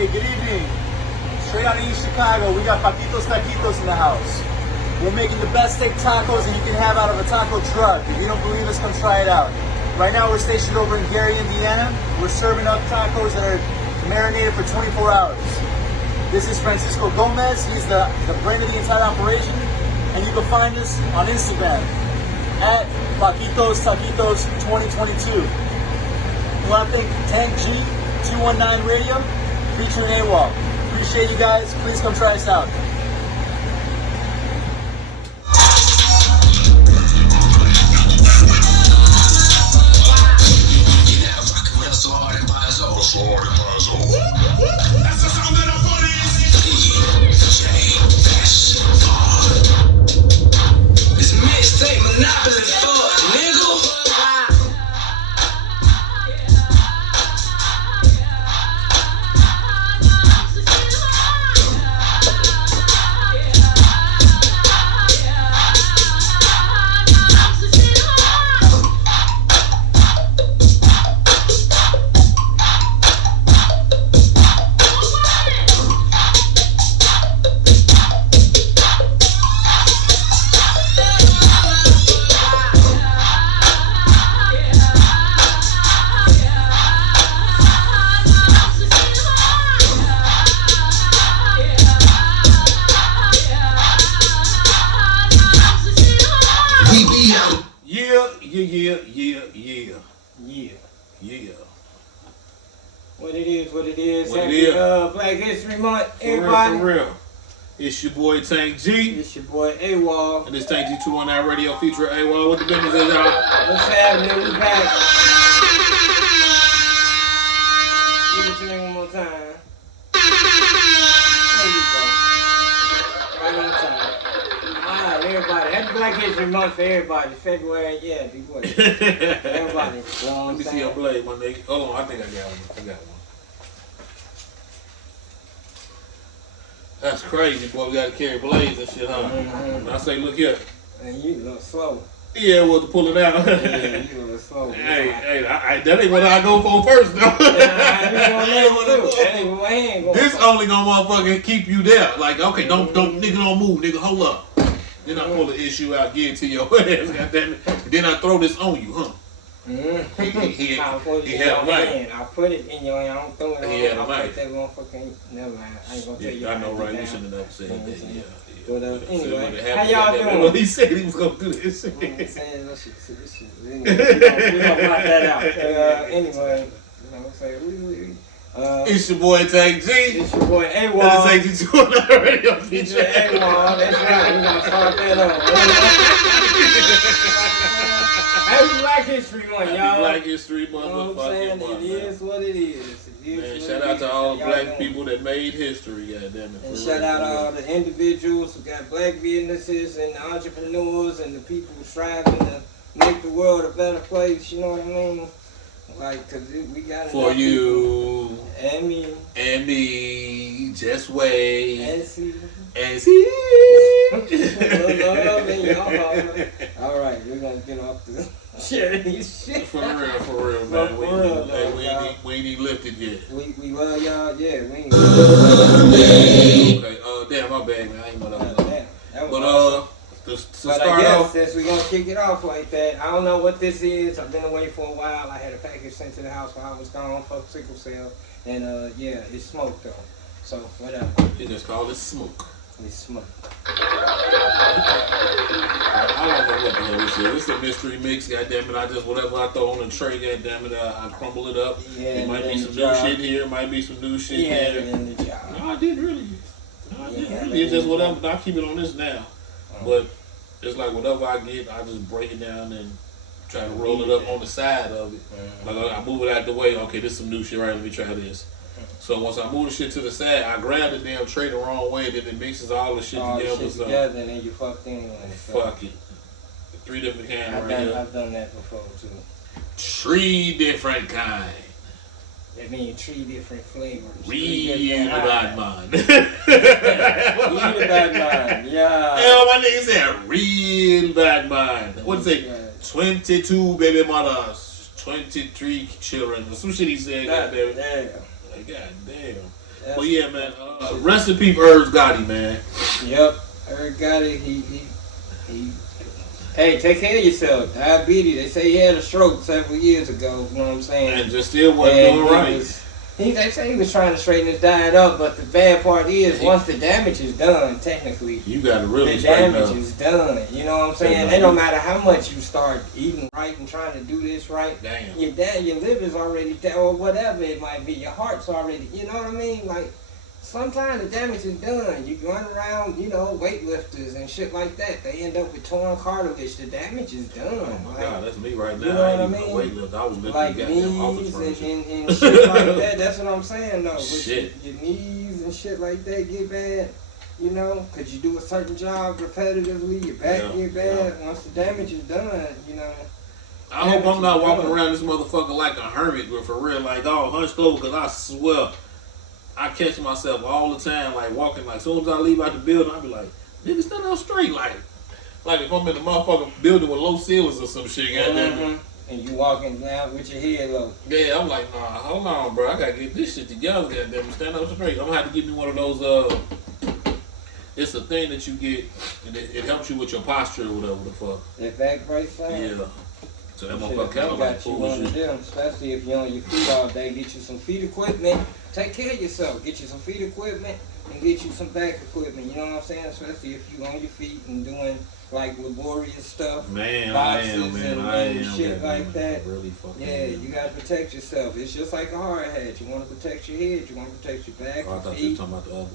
Hey, good evening. Straight out of East Chicago, we got Paquitos Taquitos in the house. We're making the best steak tacos that you can have out of a taco truck. If you don't believe us, come try it out. Right now, we're stationed over in Gary, Indiana. We're serving up tacos that are marinated for 24 hours. This is Francisco Gomez. He's the brain of the entire operation. And you can find us on Instagram at Paquitos Taquitos 2022. We want to thank Tank G 219 Radio featuring AWOL. Appreciate you guys. Please come try us out. Black History Month, everybody. For real. It's your boy Tank G. It's your boy AWOL. And this Tank G 219 Radio featuring AWOL. What the business is, y'all? What's happening? We back. Give it to me one more time. There you go. Right on time. Alright, everybody. Happy Black History Month for everybody. February, yeah, be good. Everybody. You know Let me see your blade, my nigga. Hold on, I think I got one. That's crazy, boy. We gotta carry blades and shit, huh? Mm-hmm. I say, look here. And you look slow. Yeah, well, to pull it out. Yeah, you look slow. Hey, that ain't what I go for first, though. This only gonna motherfucking keep you there. Like, okay, don't nigga don't move, nigga, hold up. Then I pull the issue out, give it to your ass, goddammit. Then I throw this on you, huh? He had a mic. I put it in your hand. I don't throw it on you. I'll put that motherfucking. Never mind. I ain't gonna tell you. I know, right? You shouldn't have never said that. Yeah. But anyway, how y'all doing? Well, he said he was gonna do this shit. This shit. We're gonna knock that out. Anyway, you know what I'm saying? It's your boy Tank G. It's your boy AWOL. And it's Tank G 219 Radio featuring AWOL. That's right. We're gonna start that on. Happy Black History Month, y'all. Happy Black History Month, you know what I'm saying? It is what it is. Man, shout out to all the black people that made history, goddammit. And shout out to all the individuals who got black businesses and the entrepreneurs and the people striving to make the world a better place. You know what I mean? Like, cause we got for you and me, just wait and see. All right, we're gonna get off the sharing these shit. For real, man. We ain't even lifted yet. We love y'all, yeah. We ain't. Okay, damn, my bad, man. I ain't know that was on. But awesome. To but start I guess off, since we're gonna kick it off like that, I don't know what this is. I've been away for a while. I had a package sent to the house while I was gone for sickle cell, and yeah, it's smoke though. So whatever. You just call it smoke. It's smoke. I don't know what the hell this is. It's a mystery mix, goddammit. I just whatever I throw on a tray, goddammit, I crumble it up. Yeah, it might be some new shit here, might be some new shit here. No, I didn't really. It's just whatever. I keep it on this now. But it's like whatever I get, I just break it down and try to roll it up on the side of it. Like I move it out the way. Okay, this is some new shit, right? Let me try this. So once I move the shit to the side, I grab the damn tray the wrong way, then it mixes all the shit together, and then you fucked anyway. So. Fuck it. 3 different kinds I've done that before too. 3 different kinds. That means 3 different flavors. Real bad man. Real bad man, yeah. Hell, my nigga said real bad man. What's it? 22 baby mothers, 23 children. Some shit he said. God damn. God damn. But yeah, man. Rest in peace, R. Gotti, man. Yep, R. Gotti. He. Hey, take care of yourself. Diabetes. They say he had a stroke several years ago. You know what I'm saying? And just still wasn't doing right. They say he was trying to straighten his diet up, but the bad part is, once the damage is done, technically, you got to really the damage is done. You know what I'm saying? It don't matter how much you start eating right and trying to do this right. Damn. Your liver's already down, or whatever it might be. Your heart's already. You know what I mean? Like, sometimes the damage is done. You run around, weightlifters and shit like that. They end up with torn cartilage. The damage is done. Oh my God, that's me right now. You know I what I ain't mean? even a weightlifter. I was lifting Like goddamn office knees furniture. and shit like that. That's what I'm saying though. Shit. Your knees and shit like that get bad. Because you do a certain job repetitively, your back get bad. Yeah. Once the damage is done, I hope I'm not walking around this motherfucker like a hermit, but for real, like all hunched over, because I swear, I catch myself all the time, like walking, like as soon as I leave out the building, I be like, nigga, stand up straight, like if I'm in a motherfucking building with low ceilings or some shit, goddamn. And you walking down with your head low. Yeah, I'm like, nah, hold on, bro, I gotta get this shit together, goddamn, stand up straight. I'm gonna have to give me one of those, it's a thing that you get, and it helps you with your posture or whatever the fuck. That back brace thing? Yeah. So that motherfucker kind of like you one of them, especially if you're on your feet all day. Get you some feet equipment. Take care of yourself. Get you some feet equipment and get you some back equipment. You know what I'm saying? Especially if you on your feet and doing like laborious stuff, boxes and shit like that. Really you gotta protect yourself. It's just like a hard hat. You want to protect your head. You want to protect your back. I thought you were talking about the other one.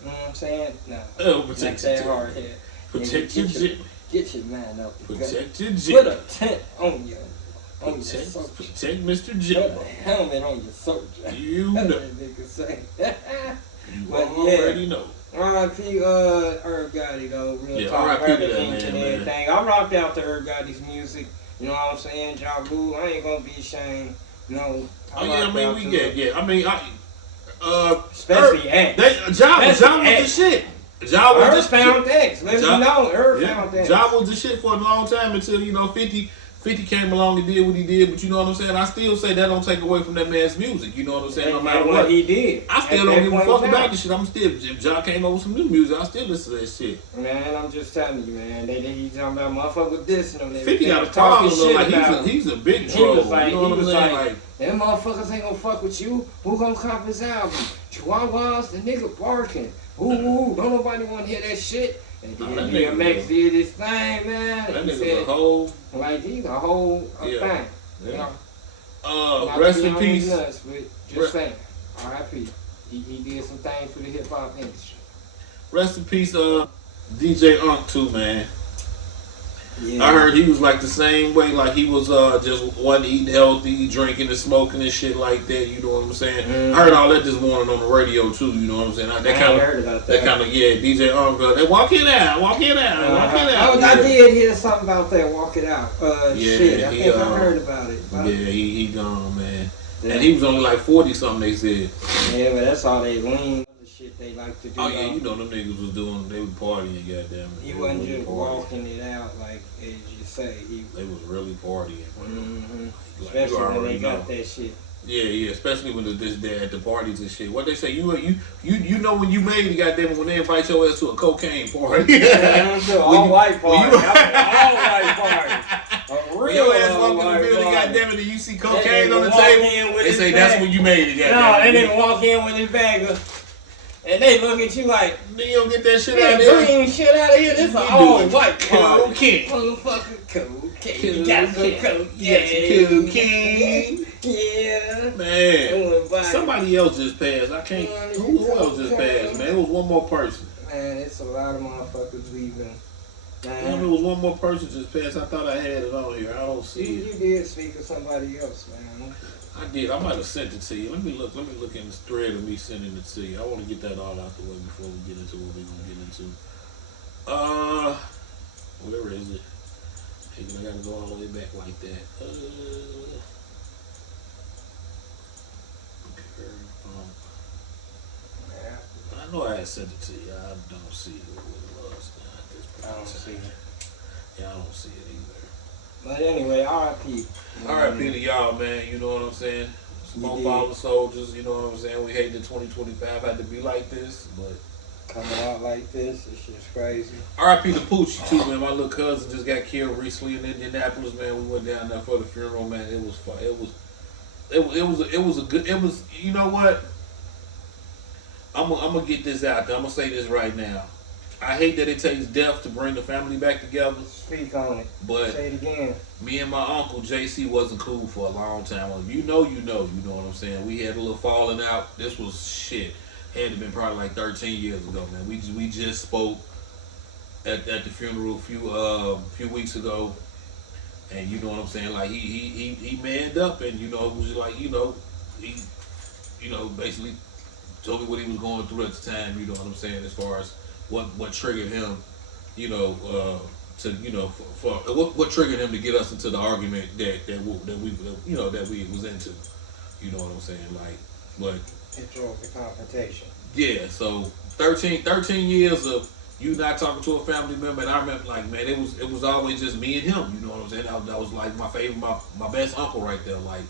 You know what I'm saying? No. Oh, protect that hard hat. Protect your jet. Get your man up. Protect your jet. Put a tent on you. Protect Mr. J. Put a helmet on your soldier. You know. That nigga say. You already know. R.I.P. R. Gotti though. Real talk. R.I.P. to that man, everything. I rocked out to R. Gotti's music. You know what I'm saying? Ja Rule. I ain't gonna be ashamed. I especially Ja was the shit. Ja was found things. Let me know. Found things. Ja was the shit for a long time until 50 came along and did what he did. But you know what I'm saying? I still say that don't take away from that man's music. You know what I'm saying? No matter what he did, I still don't give a fuck about this shit. I'm still, if Ja came up with some new music, I still listen to that shit. Man, I'm just telling you, man. He talking about motherfucker this and them. 50 got a problem though. Like he's a big troll. You know what I'm saying? Like them motherfuckers ain't gonna fuck with you. Who gonna cop his album? Chihuahuas, the nigga barking. Ooh, don't nobody want to hear that shit. And then DMX did his thing, man. That nigga's a whole. Like, he's a whole thing. Yeah. You know? Rest in peace. Nuts, but just saying. R.I.P. He did some things for the hip hop industry. Rest in peace, DJ Unk too, man. Yeah. I heard he was like the same way, like he was just wasn't eating healthy, drinking and smoking and shit like that. You know what I'm saying? Mm-hmm. I heard all that this morning on the radio too. You know what I'm saying? That kind of DJ Unk. They walk it out. I did hear something about that. Walk it out. Shit, I think I heard about it. Yeah, he gone, man. Yeah. And he was only like 40 something. They said. Yeah, but that's all they lean. Shit they like to do. Oh yeah, you know them niggas was doing. They was partying, goddamn. He wasn't just walking it out like as you say. They was really partying. Mm-hmm. Like, especially when they got that shit. Yeah, especially when they're at the parties and shit. What they say, you know when you made it, goddamn, when they invite your ass to a cocaine party. All white party. All white party. A real your ass walk in the building, goddamn it, and you see cocaine on the table. They say that's when you made it, goddamn. No, they didn't walk in with his bag and they look at you like, you don't get that shit out of here. Bring shit out of here. This is all white party. Cocaine. Motherfucker cocaine. You got some cocaine. Yeah, cocaine. Yeah. Man. Somebody else just passed. I can't. Who else just passed, man? It was one more person. Man, it's a lot of motherfuckers leaving. Man, it was one more person just passed. I thought I had it on here. I don't see it. You did speak of somebody else, man. I did. I might have sent it to you. Let me look in this thread of me sending it to you. I want to get that all out the way before we get into what we're gonna get into. Where is it? Hey, I gotta go all the way back like that. I know I had sent it to you. I don't see who it was. I don't see it. Yeah, I don't see it either. But anyway, R.I.P. R.I.P. to y'all, man. You know what I'm saying? Some more fallen soldiers, you know what I'm saying? We hate that 2025 had to be like this, but coming out like this, it's just crazy. R.I.P. to Poochie too, man. My little cousin just got killed recently in Indianapolis, man. We went down there for the funeral, man. It was fun. It was a good. It was. You know what? I'm gonna get this out there. I'm gonna say this right now. I hate that it takes death to bring the family back together. Speak on it. But say it again. Me and my uncle JC wasn't cool for a long time. You know what I'm saying. We had a little falling out. This was shit. Had to been probably like 13 years ago, man. We just spoke at the funeral a few weeks ago, and you know what I'm saying. Like he manned up, and you know it was just like he basically told me what he was going through at the time. You know what I'm saying, as far as what triggered him, what triggered him to get us into the argument that we was into. You know what I'm saying, like, but. It drove the confrontation. Yeah, so 13 years of you not talking to a family member, and I remember, like, man, it was always just me and him. You know what I'm saying? That was like my favorite, my best uncle right there. Like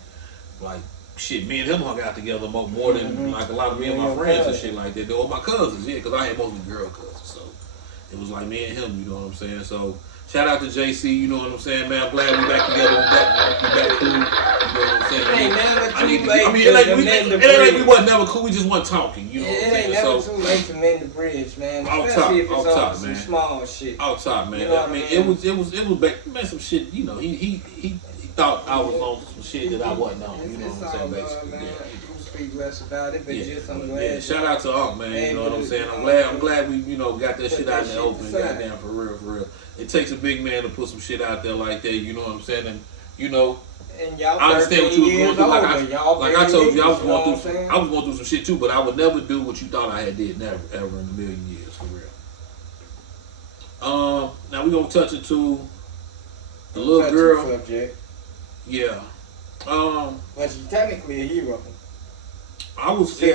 shit, me and him hung out together more than like a lot of me and my friends and shit like that. They were my cousins, yeah, because I had mostly girl cousins, so it was like me and him. You know what I'm saying? So. Shout out to JC, you know what I'm saying, man. I'm glad we back together. We back cool. You know what I'm saying? It ain't never too late it ain't like we wasn't never cool. We just wasn't talking. You know what I'm saying? It ain't never too late to mend the bridge, man. Especially if it's on some small shit. Off top, man. You know I mean, it was back, man. Some shit. You know, he thought I was on some shit that I wasn't on. You know what I'm saying? Basically, yeah. Speak less about it, but just I'm glad. Yeah, shout out to Unc, man. You know what I'm saying? I'm glad we got that shit out in the open. Goddamn, for real. It takes a big man to put some shit out there like that. You know what I'm saying? And and y'all I understand what you was going through. Like I told you, I was going through some shit too. But I would never do what you thought I had did. Never, ever in a million years, for real. Now we gonna touch into the little girl. Subject. Yeah. But she's technically a hero. I'm gonna say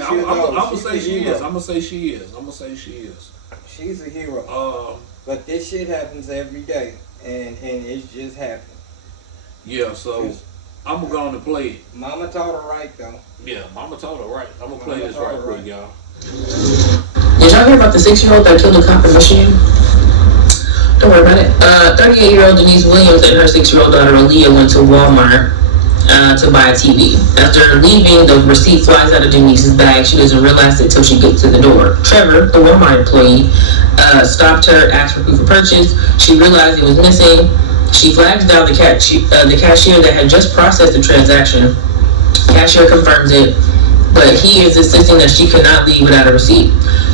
she is. I'm gonna say she is. She's a hero. But this shit happens every day, and it's just happening. Yeah, so I'm gonna go on and play it. Mama taught her right, though. Yeah, Mama taught her right. I'm gonna play this right quick, y'all. Did y'all hear about the 6-year-old that killed a cop in Michigan? Don't worry about it. 38-year-old Denise Williams and her 6-year-old daughter Aaliyah went to Walmart to buy a TV. After leaving, the receipt flies out of Denise's bag. She doesn't realize it till she gets to the door. Trevor, the Walmart employee, stopped her, asked for proof of purchase. She realized it was missing. She flags down the cashier that had just processed the transaction. Cashier confirms it, but he is insisting that she cannot leave without a receipt.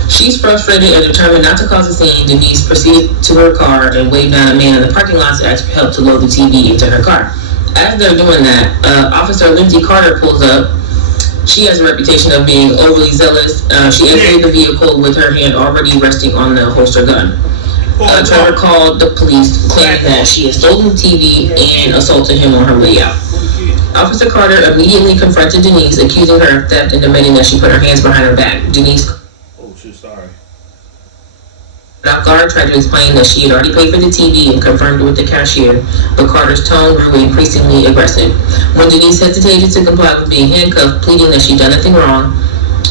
She's frustrated and determined not to cause a scene. Denise proceeded to her car and waved down a man in the parking lot to ask for help to load the TV into her car. As they're doing that, Officer Lindsay Carter pulls up. She has a reputation of being overly zealous. She exited the vehicle with her hand already resting on the holster gun. Trevor called the police, claiming that she had stolen the TV and assaulted him on her way out. Officer Carter immediately confronted Denise, accusing her of theft and demanding that she put her hands behind her back. Denise off guard, tried to explain that she had already paid for the TV and confirmed it with the cashier, but Carter's tone grew increasingly aggressive. When Denise hesitated to comply with being handcuffed, pleading that she'd done nothing wrong,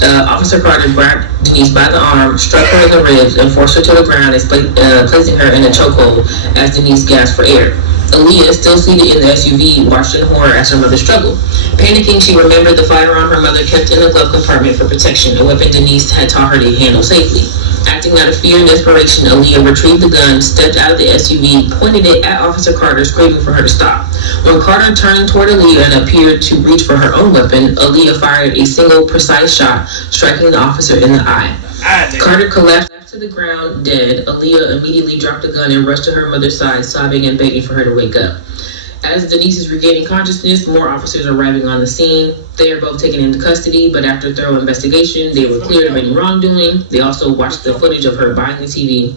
Officer Carter grabbed Denise by the arm, struck her in the ribs, and forced her to the ground, placing her in a chokehold as Denise gasped for air. Aaliyah, still seated in the SUV, watched in horror as her mother struggled. Panicking, she remembered the firearm her mother kept in the glove compartment for protection, a weapon Denise had taught her to handle safely. Acting out of fear and desperation, Aaliyah retrieved the gun, stepped out of the SUV, pointed it at Officer Carter, screaming for her to stop. When Carter turned toward Aaliyah and appeared to reach for her own weapon, Aaliyah fired a single, precise shot, striking the officer in the eye. Carter collapsed to the ground, dead. Aaliyah immediately dropped the gun and rushed to her mother's side, sobbing and begging for her to wake up. As Denise is regaining consciousness, more officers are arriving on the scene. They are both taken into custody, but after thorough investigation, they were cleared of any wrongdoing. They also watched the footage of her buying the TV.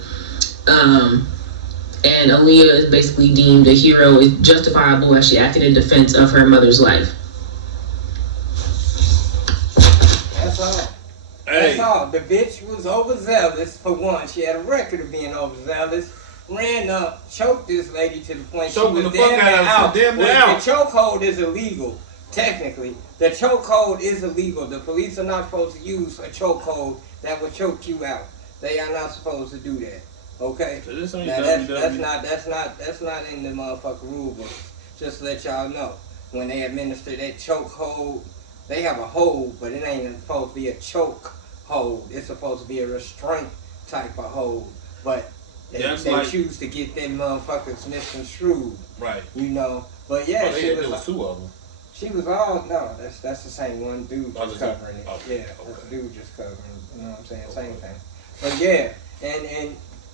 And Aaliyah is basically deemed a hero, is justifiable as she acted in defense of her mother's life. That's all. That's all. The bitch was overzealous for one. She had a record of being overzealous. Ran up, choked this lady to the point she was damn near out. The chokehold is illegal. technically, the chokehold is illegal. The police are not supposed to use a chokehold that will choke you out. They are not supposed to do that. Okay? So this ain't Now WWE. that's not in the motherfucking rule book. Just to let y'all know. When they administer that chokehold, they have a hold, but it ain't supposed to be a choke hold. It's supposed to be a restraint type of hold. But they like, choose to get them motherfuckers misconstrued. Right. You know. But yeah, there was two of them. she was all no, that's the same one dude just Oh, covering it. okay. Yeah, Okay. that's the dude just covering it. You know what I'm saying? Same thing. But yeah,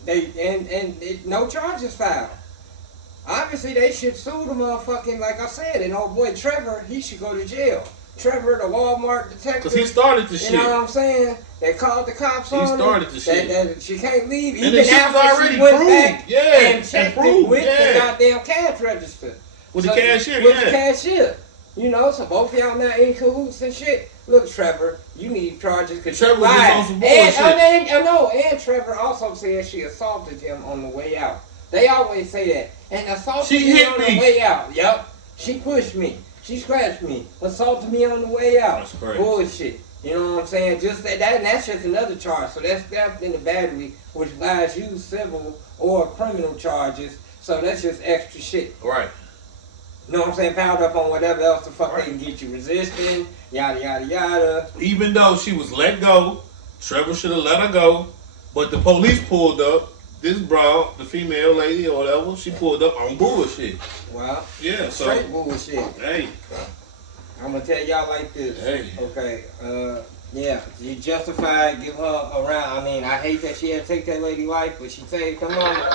and no charges filed. Obviously, they should sue the motherfucking, like I said, and old boy Trevor, he should go to jail. Trevor, the Walmart detective. Because he started the shit. You know what I'm saying? They called the cops on her. He started the shit. That she can't leave. And Even then she was after already she went proved. back Yeah, and checked it with the goddamn cash register. With the cashier, With the cashier. You know, so both of y'all now in cahoots and shit. Look, Trevor, you need charges because you Trevor was lied. on some bullshit. And Trevor also said she assaulted him on the way out. They always say that. And assaulted She me hit on me. the way out. Yep. She pushed me. She scratched me. Assaulted me on the way out. That's crazy. Bullshit. You know what I'm saying? Just and that's just another charge. So that's theft in the battery, which lies you civil or criminal charges. So that's just extra shit. Right. You know what I'm saying? Piled up on whatever else the fuck Right. they can get you resisting, yada yada yada. Even though she was let go, Trevor should have let her go. But the police pulled up. This broad, the female lady or whatever, she pulled up on bullshit. Well, Yeah, so straight bullshit. hey, I'm gonna tell y'all like this. Hey. Okay. Yeah, you justified give her around. I mean, I hate that she had to take that lady life, but she saved her mama.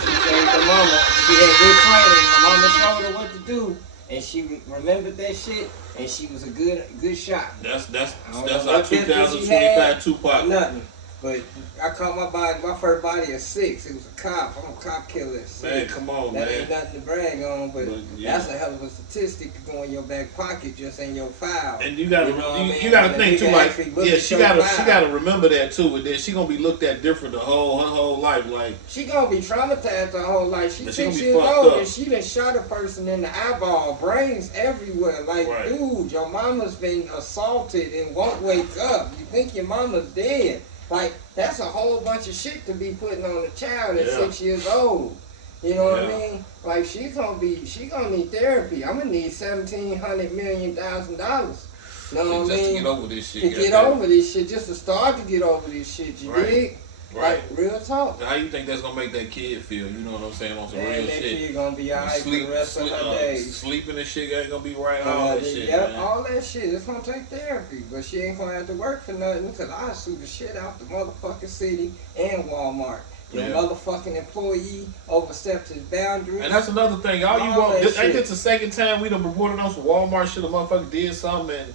She saved her mama. She had good training. Her mama showed her what to do, and she remembered that shit. And she was a good shot. that's I don't our know what business she had, 2025 Tupac. Nothing. But I caught my first body at 6. It was a cop. I'm a cop killer at 6. Man, come on, That man. ain't nothing to brag on, but yeah. that's a hell of a statistic to go in your back pocket, just in your file. And you gotta, You know what I mean? you gotta And think the too, nigga like, actually look yeah, at she your gotta file. remember that too. And then she gonna be looked at different her whole life. Like, She gonna be traumatized her whole life. She's But she gonna 6 be years fucked old up. and she done shot a person in the eyeball, brains everywhere. Like, Right. dude, your mama's been assaulted and won't wake up. You think your mama's dead. Like, that's a whole bunch of shit to be putting on a child at Yeah. 6 years old. You know what I Yeah. mean? Like, she gonna need therapy. I'm gonna need $1,700 million. You know what I just to mean? get over this shit. To get goddamn. over this shit, just to start to get over this shit, you Right. dig? Right. Like, real talk. How you think that's gonna make that kid feel? You know what I'm saying? On some Man, real that shit. kid gonna be alright for the rest of her days. Sleeping and shit ain't gonna be right. All that shit, Yep, man. all that shit. It's gonna take therapy, but she ain't gonna have to work for nothing because I sue the shit out the motherfucking city and Walmart. The Yeah. motherfucking employee overstepped his boundaries. And that's another thing. All you All want, that this, ain't shit. this the second time we done reported on some Walmart shit? A motherfucker did something and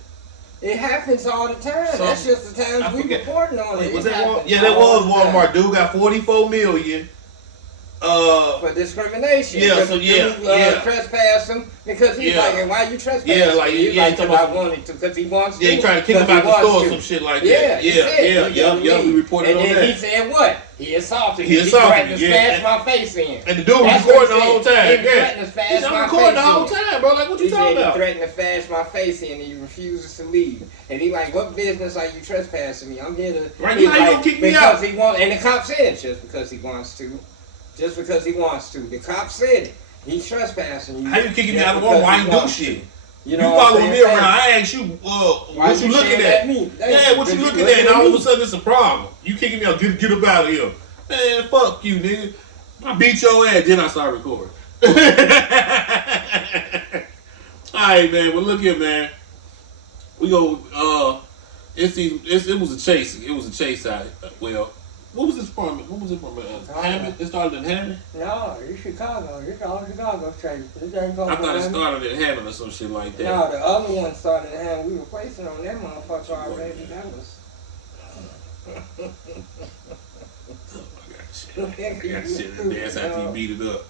It happens all the time. So, That's just the I times we forget. reporting on it. Was It that happens yeah, that all was the time. Walmart. Dude got 44 million. For discrimination. Yeah, Because so you, yeah. trespass him because he's Yeah. like, why you trespassing? Yeah, like, He's yeah, like, talking 'cause I about- wanted to, because he wants to. Yeah, he trying to kick him 'cause out he the store or wants some to. shit like Yeah, that. he said, Yeah, we reported and on then that. he said what? He assaulted me. He assaulted threatened me, to yeah. smash my face in. And the dude was That's recording the what he whole said. time. He Yeah. threatened to smash He's my recording face the whole in. time, bro. Like, what you He talking said he about? threatened to smash my face in and he refuses to leave. And he like, what business are you trespassing me? I'm here to... Right, He's how you gonna kick me because out? he wants, and the cop said, just because he wants to. Just because he wants to. The cop said it. He's trespassing you. How you kicking me just out of Walmart? because I he ain't do wants shit. to. You know what I'm following me saying? around. I asked you, Why what you looking staring at? me? Yeah, what you Because looking at? And all of a me. sudden it's a problem. You kicking me out, get up out of here. Man, fuck you, nigga. I beat your ass, then I start recording. Alright, man, well look here, man. We go, it was a chase. It was a chase out. Well, what was this from? What was it from? Hammond? It started in Hammond? No, it's Chicago. It's all Chicago straight. I thought it started in Hammond or some shit like that. No, the other one started in hand. We were placing on that motherfucker already. That was... I got shit in the dance after you beat it up.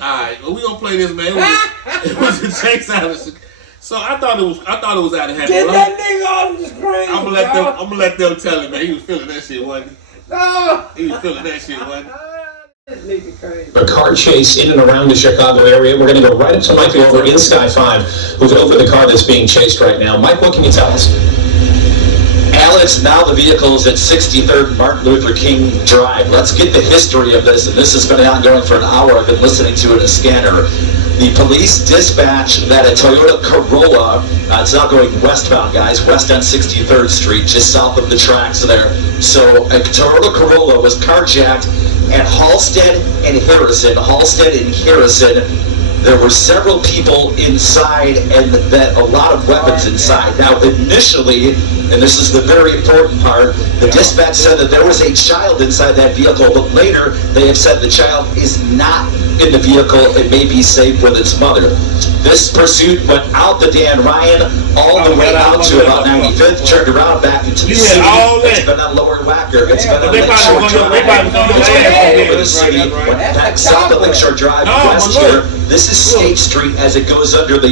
Alright, well we gonna play this, man. It was a chase out of Chicago. So I thought it was out of Hammond. Get that nigga off the screen! I'm gonna let them tell it, man. He was feeling that shit, wasn't he? No! He was feeling that shit, wasn't he? A car chase in and around the Chicago area. We're going to go right up to Michael over in Sky 5, who's over the car that's being chased right now. Mike, what can you tell us? Alex, now the vehicle is at 63rd Martin Luther King Drive. Let's get the history of this, and this has been ongoing for an hour. I've been listening to it in a scanner. The police dispatch that a Toyota Corolla, it's now going westbound, guys, west on 63rd Street, just south of the tracks there. So a Toyota Corolla was carjacked at Halstead and Harrison. There were several people inside and a lot of weapons inside. Now, initially, and this is the very important part, the dispatch said that there was a child inside that vehicle, but later they have said the child is not in the vehicle and may be safe with its mother. This pursuit went out the Dan Ryan all the way out to about 95th, turned around back into the city. It's been on Lower Wacker. It's been on Lakeshore Drive. It's been all over the city. Went back south of Lakeshore Drive, west here. This is State Street as it goes under the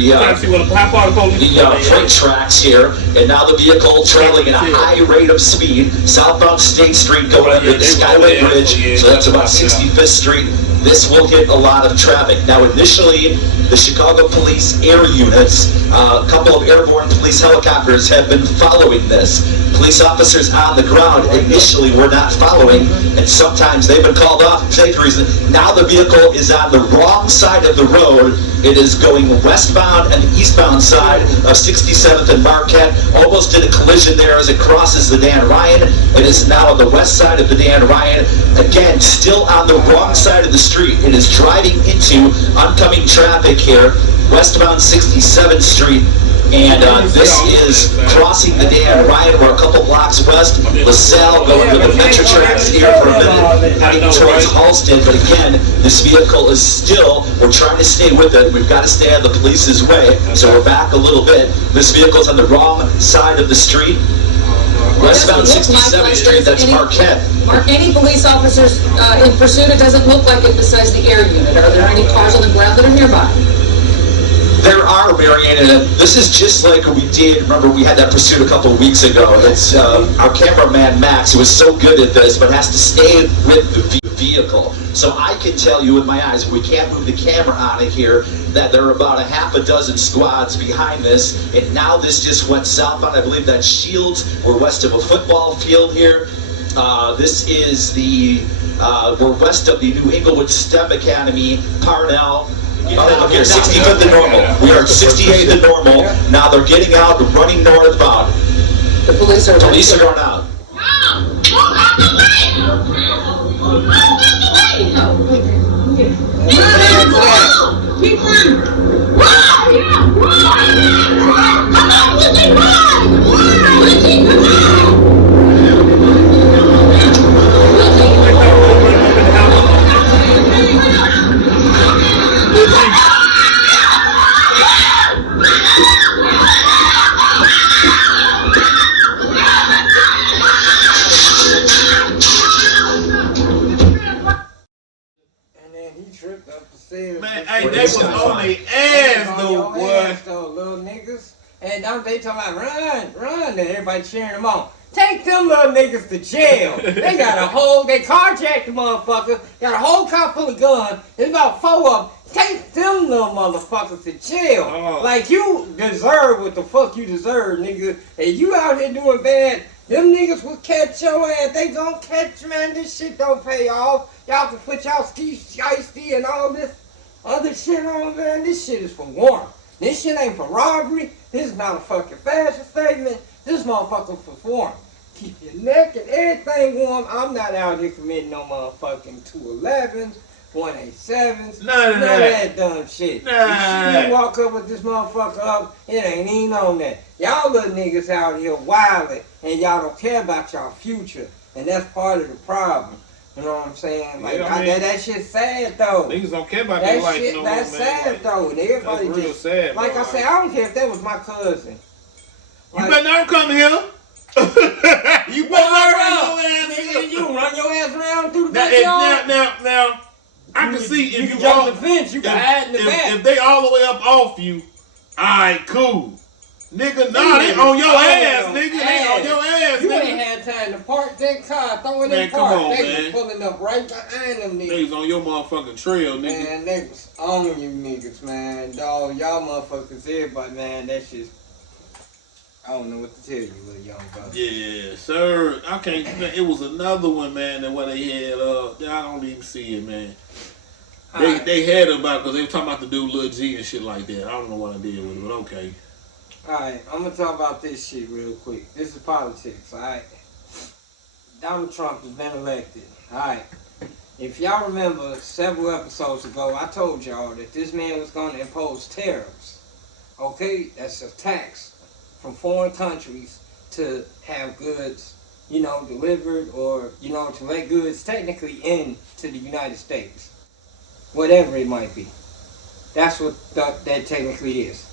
freight tracks here, and now the vehicle traveling at a high rate of speed, southbound State Street going under the Skyway Bridge, so that's about 65th Street. This will hit a lot of traffic. Now, initially, the Chicago Police air units, a couple of airborne police helicopters have been following this. Police officers on the ground initially were not following, and sometimes they've been called off for safety reasons. Now the vehicle is on the wrong side of the road. It is going westbound and the eastbound side of 67th and Marquette. Almost did a collision there as it crosses the Dan Ryan. It is now on the west side of the Dan Ryan. Again, still on the wrong side of the street. It is driving into oncoming traffic here, westbound 67th Street. And this is crossing the Dan Ryan. We're a couple blocks west. LaSalle going to the Metro tracks here for a minute, heading towards Halsted. But again, this vehicle is still, we're trying to stay with it. We've got to stay out of the police's way. So we're back a little bit. This vehicle's on the wrong side of the street. Westbound 67th Street, that's Marquette. Mark, any police officers in pursuit? It doesn't look like it besides the air unit. Are there any cars on the ground that are nearby? There are, Marianne, and this is just like we did. Remember, we had that pursuit a couple of weeks ago. It's our cameraman, Max, who is so good at this, but has to stay with the vehicle. So I can tell you with my eyes, if we can't move the camera out of here, that there are about a half a dozen squads behind this, and now this just went southbound. I believe that's Shields. We're west of a football field here. This is we're west of the New Englewood STEM Academy, Parnell. Look here, 65th and Normal. We are at 68th and Normal. Now they're getting out, running northbound. The police are going out. Man, hey, they was on their ass though, boy. Little niggas. And they talking about run, and everybody cheering them on. Take them little niggas to jail. They carjacked the motherfucker, got a whole car full of guns. There's about 4 of them. Take them little motherfuckers to jail. Oh. Like you deserve what the fuck you deserve, nigga. And you out here doing bad. Them niggas will catch your ass. They gon' catch you, man. This shit don't pay off. Y'all can put y'all ski and all this other shit on, man. This shit is for warrant. This shit ain't for robbery. This is not a fucking fashion statement. This motherfucker for warrant. Keep your neck and everything warm. I'm not out here committing no motherfucking 211s, 187s. None of that dumb shit. If you walk up with this motherfucker up, it ain't even on that. Y'all little niggas out here wildin', and y'all don't care about y'all future. And that's part of the problem. You know what I'm saying? Like, yeah, that shit's sad though. Niggas don't care about their life no more, man. That's sad though. And everybody that's real sad, like bro. I said, I don't care if that was my cousin. You better not come here. You better not run your ass here. You run your ass around through the backyard. Now, I can see if you jump the fence, you can hide in the back. If they all the way up off you, alright, cool. Nigga, nah, they on your ass, nigga. They on your ass, You nigga. ain't had time to park that car, throw it Man, in come park. on, They man. was pulling up right behind them They niggas. was on your motherfucking trail, nigga. Man, they was on you niggas, man. Dog, y'all motherfuckers, everybody, man, that shit. I don't know what to tell you, little young brother. Yeah, sir. I can't. It was another one, man. That what they had. I don't even see it, man. They had it about because they were talking about the dude Lil G and shit like that. I don't know what I did with it, but okay. Alright, I'm gonna talk about this shit real quick. This is politics, alright? Donald Trump has been elected, alright? If y'all remember several episodes ago, I told y'all that this man was gonna impose tariffs. Okay? That's a tax from foreign countries to have goods, you know, delivered or, you know, to let goods technically into the United States. Whatever it might be. That's what that technically is.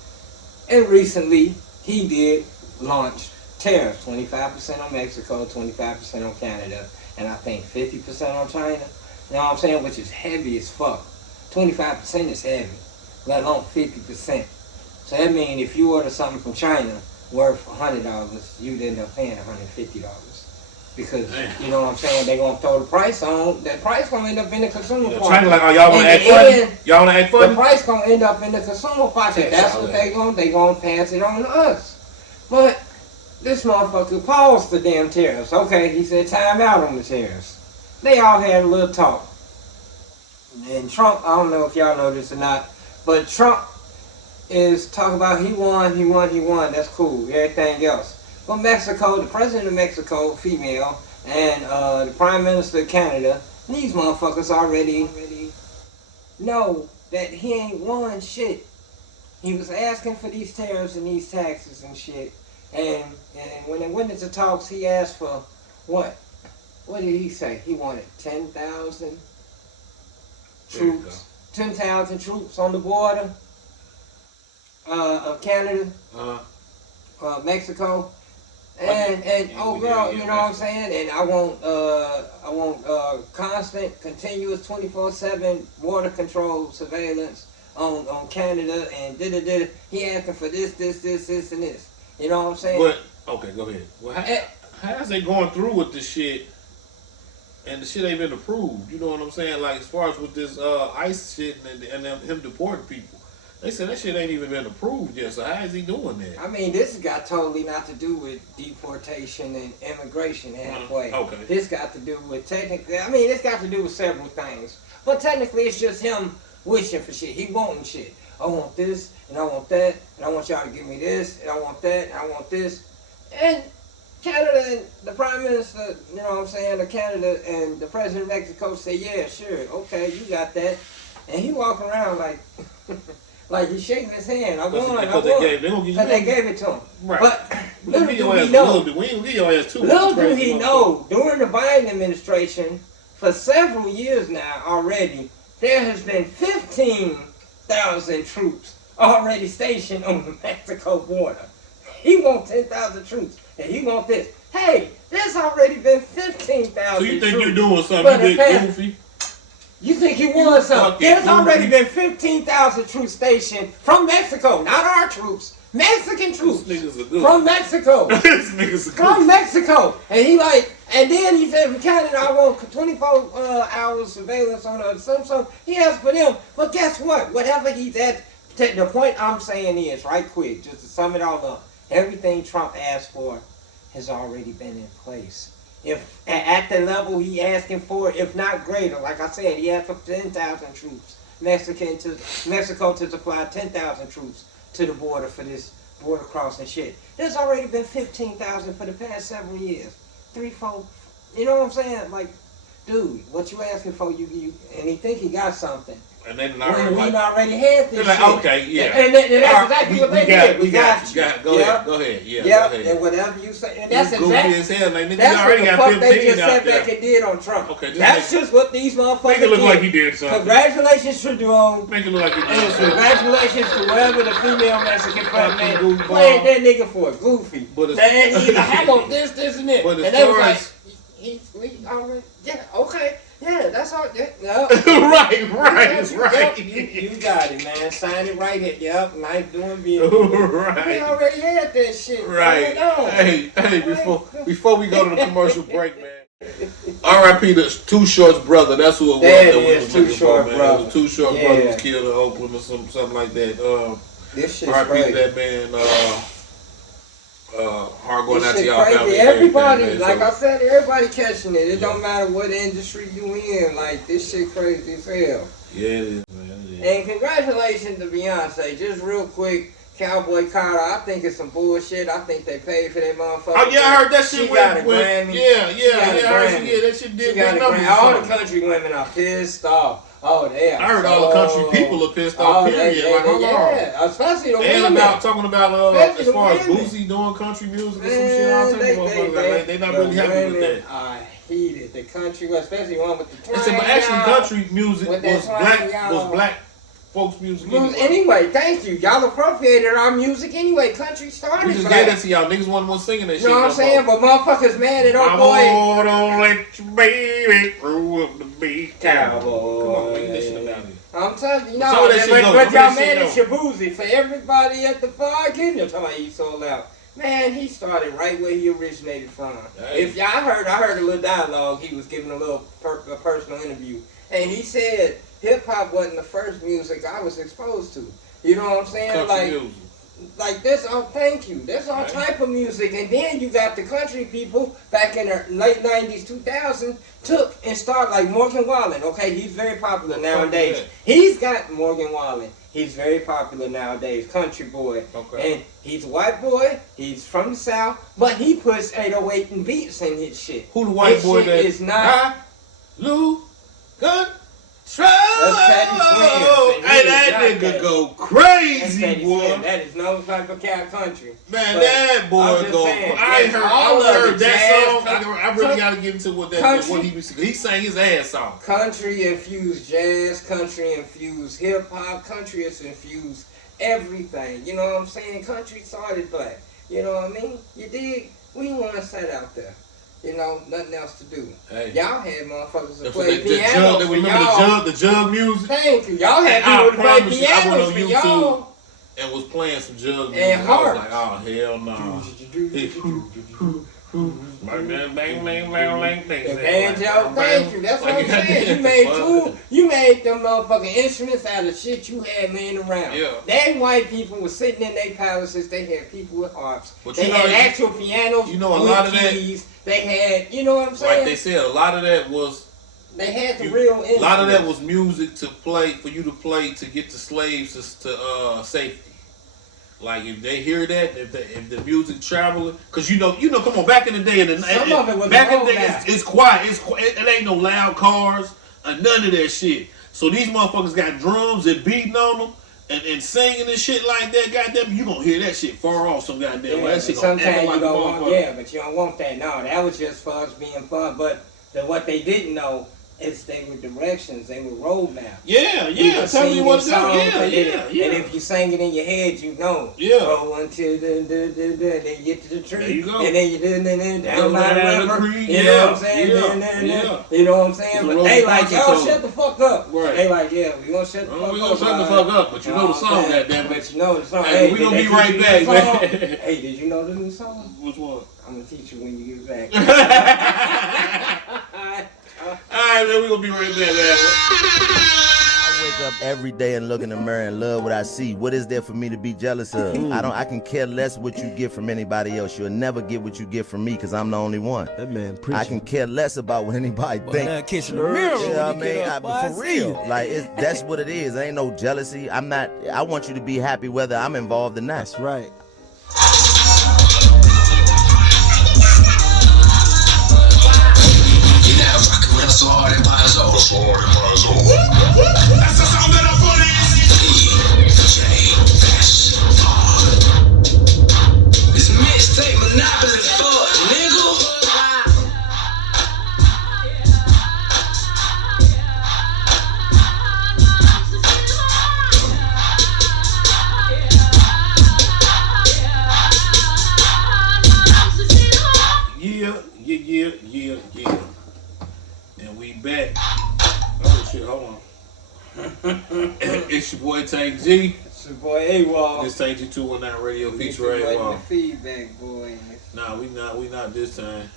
And recently, he did launch tariffs, 25% on Mexico, 25% on Canada, and I think 50% on China. You know what I'm saying? Which is heavy as fuck. 25% is heavy, let alone 50%. So that means if you order something from China worth $100, you'd end up paying $150. Because, you know what I'm saying, they're going to throw the price on. That price going to end up in the consumer pocket. China like, oh, y'all want to act funny? Y'all want to act funny? The price going to end up in the consumer pocket. That's what they going to pass it on to us. But this motherfucker paused the damn tariffs. Okay, he said time out on the tariffs. They all had a little talk. And Trump, I don't know if y'all know this or not, but Trump is talking about he won, that's cool, everything else. But Mexico, the president of Mexico, female, and the prime minister of Canada, these motherfuckers already know that he ain't won shit. He was asking for these tariffs and these taxes and shit. And when they went into talks, he asked for what? What did he say? He wanted 10,000 troops. 10,000 troops on the border of Canada, Mexico. And oh girl, you know what I'm saying? And I want constant, continuous 24/7 border control surveillance on Canada and da-da-da. He asking for this, and this. You know what I'm saying? But okay, go ahead. Well, how's they going through with this shit? And the shit ain't been approved. You know what I'm saying? Like as far as with this ICE shit and him deporting people. They said that shit ain't even been approved yet, so how is he doing that? I mean, this has got totally not to do with deportation and immigration halfway. Okay. This got to do with technically, I mean, it's got to do with several things. But technically, it's just him wishing for shit. He wanting shit. I want this, and I want that, and I want y'all to give me this, and I want that, and I want this. And Canada and the Prime Minister, you know what I'm saying, of Canada and the President of Mexico say, yeah, sure, okay, you got that. And he walking around like... Like he's shaking his hand. I won. Because they gave it to him. Right. But little do he know. We ain't give your ass too much. Little do he know. During the Biden administration, for several years now already, there has been 15,000 troops already stationed on the Mexico border. He wants 10,000 troops, and he wants this. Hey, there's already been 15,000 troops. So you think you're doing something you big goofy? You think he won something? There's already been 15,000 troops stationed from Mexico, not our troops. Mexican troops from Mexico. From Mexico. And he and then he said, from Canada, I want 24 hours surveillance on some. He asked for them. But guess what? Whatever he's at, the point I'm saying is, right quick, just to sum it all up, everything Trump asked for has already been in place. If at the level he asking for, if not greater, like I said, he asked for 10,000 troops. Mexico to supply 10,000 troops to the border for this border crossing shit. There's already been 15,000 for the past several years. 3, 4, you know what I'm saying? Like, dude, what you asking for? You and he think he got something. And then we already had this like, shit. Okay, yeah. And that's exactly what they did. We got you. Go ahead. Yeah, yep. Go ahead. And whatever you say. And that's exactly. As hell. Like, that's already what the got fuck they 15 just sat back and did on Trump. Okay, that's just what these motherfuckers make it look did. like he did something. Congratulations, Trudeau. Make it look like he did something. Congratulations to whoever the female Mexican president played that nigga for. Goofy. But he's like, I want this, and this. But and they was like, he already, yeah, okay. Yeah, that's all. Yep. right. Yep, you got it, man. Sign it right here. Yep, nice doing business. Right. We already had that shit. Right. Hey, before we go to the commercial break, man. R.I.P. the Too Short's brother. That's who it was. That is Too Short, brother. The Too Short brother was killed in Oakland or something like that. This shit's R.I.P. crazy. that man. Hard going This out to shit y'all crazy. family. Everybody, man, like so. I said, everybody catching it. It don't matter what industry you in. Like, this shit crazy as hell. Yeah, it is, man. It is. And congratulations to Beyonce. Just real quick, Cowboy Carter, I think it's some bullshit. I think they paid for that motherfucker. Oh yeah, I heard that shit. She got a Grammy. Yeah, I heard that shit did She got big a numbers. Grammy. All the country women are pissed off. Oh, they are. I heard all the country people are pissed off. Period. Especially the and women. about talking about Especially as far as the women. Boosie doing country music and some shit. I'll tell you, motherfuckers, they not really happy with that. I heated the country, especially one with the It's twang. actually country music With was that black folks music. Anyway, thank you. Y'all appropriated our music anyway. Country started. We just black. gave that to y'all. Niggas wasn't singing that shit. You know what I'm saying? But motherfuckers mad at our boy. I'm gonna let your baby throw up the beat. Cowboy. Come on, make that shit out here. I'm telling you, Some of that shit go. but Some y'all of that mad shit at Shabuzi for everybody at the fire getting him. Talking about he sold out. Man, he started right where he originated from. Hey. If y'all heard, I heard a little dialogue. He was giving a little a personal interview, and he said hip hop wasn't the first music I was exposed to. You know what I'm saying? Country music. Like this, thank you. There's all type of music, and then you got the country people back in the late '90s, 2000 took and started like Morgan Wallen. Okay, he's very popular nowadays. He's got Morgan Wallen. He's very popular nowadays, country boy. Okay. And he's a white boy. He's from the South, but he puts 808 and beats in his shit. Who the white boy shit that is not? Lou Gun. Patty Swims. Hey, that nigga go crazy, boy. That is no type of cat country. Man, But that boy I'm just go. saying, I ain't it's heard. all I of heard it. that Jazz, song. I really gotta get into what he was. He sang his ass off. Country infused jazz, country infused hip hop, country is infused everything. You know what I'm saying? Country started black. You know what I mean? You dig? We want to set out there. You know, nothing else to do. Hey. Y'all had motherfuckers to The play jug, piano for y'all. the jug music. Thank you. Y'all had I people to play promise you, I went pianos on for YouTube y'all. and was playing some jug music. And I was harps. like, oh hell no. Bang bang bang bang The banjo, thank you. That's what I'm saying. You made them motherfucking instruments out of shit you had laying around. Yeah. They white people were sitting in their palaces. They had people with harps. But They you know, had actual pianos. you know, a with lot of that- keys. They had, you know what I'm saying? Like they said, a lot of that was. They had the real instruments. A lot of that was music to play for you to play to get the slaves to safety. Like if they hear that, if the music traveling, cause you know, come on, back in the day, Some of it was back in the road day, now. it's quiet. It ain't no loud cars or none of that shit. So these motherfuckers got drums and beating on them and singing and shit like that. Goddamn, you gonna hear that shit far off some goddamn way. Yeah, That shit but gonna sometimes echo you like a don't want, motherfucker. but you don't want that. No, that was just for us being fun. But what they didn't know is they were directions. They were road maps. Yeah, You yeah. could Tell me sing what to your do. songs, Yeah, and yeah. And if you sang it in your head, you know. Yeah. Go until then you get to the tree. There you go. And then you down Down by the the river. creek, You know what I'm saying? yeah. You know what I'm saying? It's a But road they like, concert yo, song. shut the fuck up. Right. They like, yeah, we gonna shut the fuck up. We gonna shut the fuck up, but you know the song, goddamn it. But you know the song. Hey, we gonna did be they right teach you back, the man. song? Hey, did you know the new song? Which one? I'm gonna teach you when you get back. Alright, man, we gonna be right back, man. I wake up every day and look in the mirror and love what I see. What is there for me to be jealous of? I can care less what you get from anybody else. You'll never get what you get from me because I'm the only one. That man I can care less about what anybody thinks. Kitchen mirror. You know what I mean? For real. Like that's what it is. Ain't no jealousy. I want you to be happy whether I'm involved or not. That's right. So hard and pies off. So hard and pies off. That's the sound that I put in. E-J-S-R. This mixtape monopoly fuck, nigga. Yeah. And we back. Oh shit, hold on. It's your boy Tank G. It's your boy A-Wall. This Tank G 219 Radio We feature just waiting A-Wall. the feedback, boy. Nah, we not this time.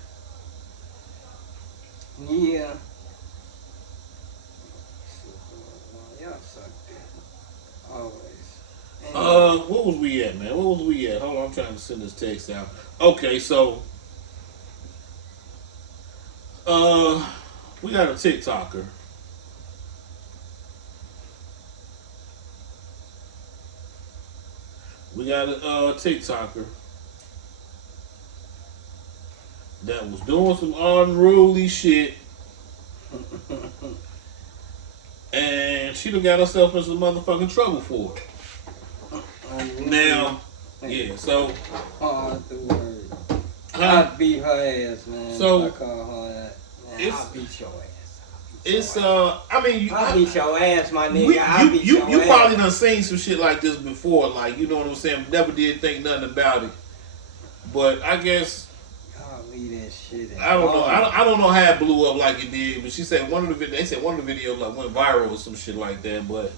Yeah. Y'all suck dick. Always. What was we at, man? What was we at? Hold on, I'm trying to send this text out. Okay, so we got a TikToker. We got a TikToker that was doing some unruly shit. And she done got herself in some motherfucking trouble for it. Now, yeah, so. Oh, the word. I'd beat her ass, man. So, I call her that. Man, I'll beat your ass. I mean, I'll beat your ass, my nigga. You probably done seen some shit like this before, like, you know what I'm saying? Never did think nothing about it. But I guess. Leave that shit I don't know. I don't know how it blew up like it did, but she said they said one of the videos like went viral or some shit like that. But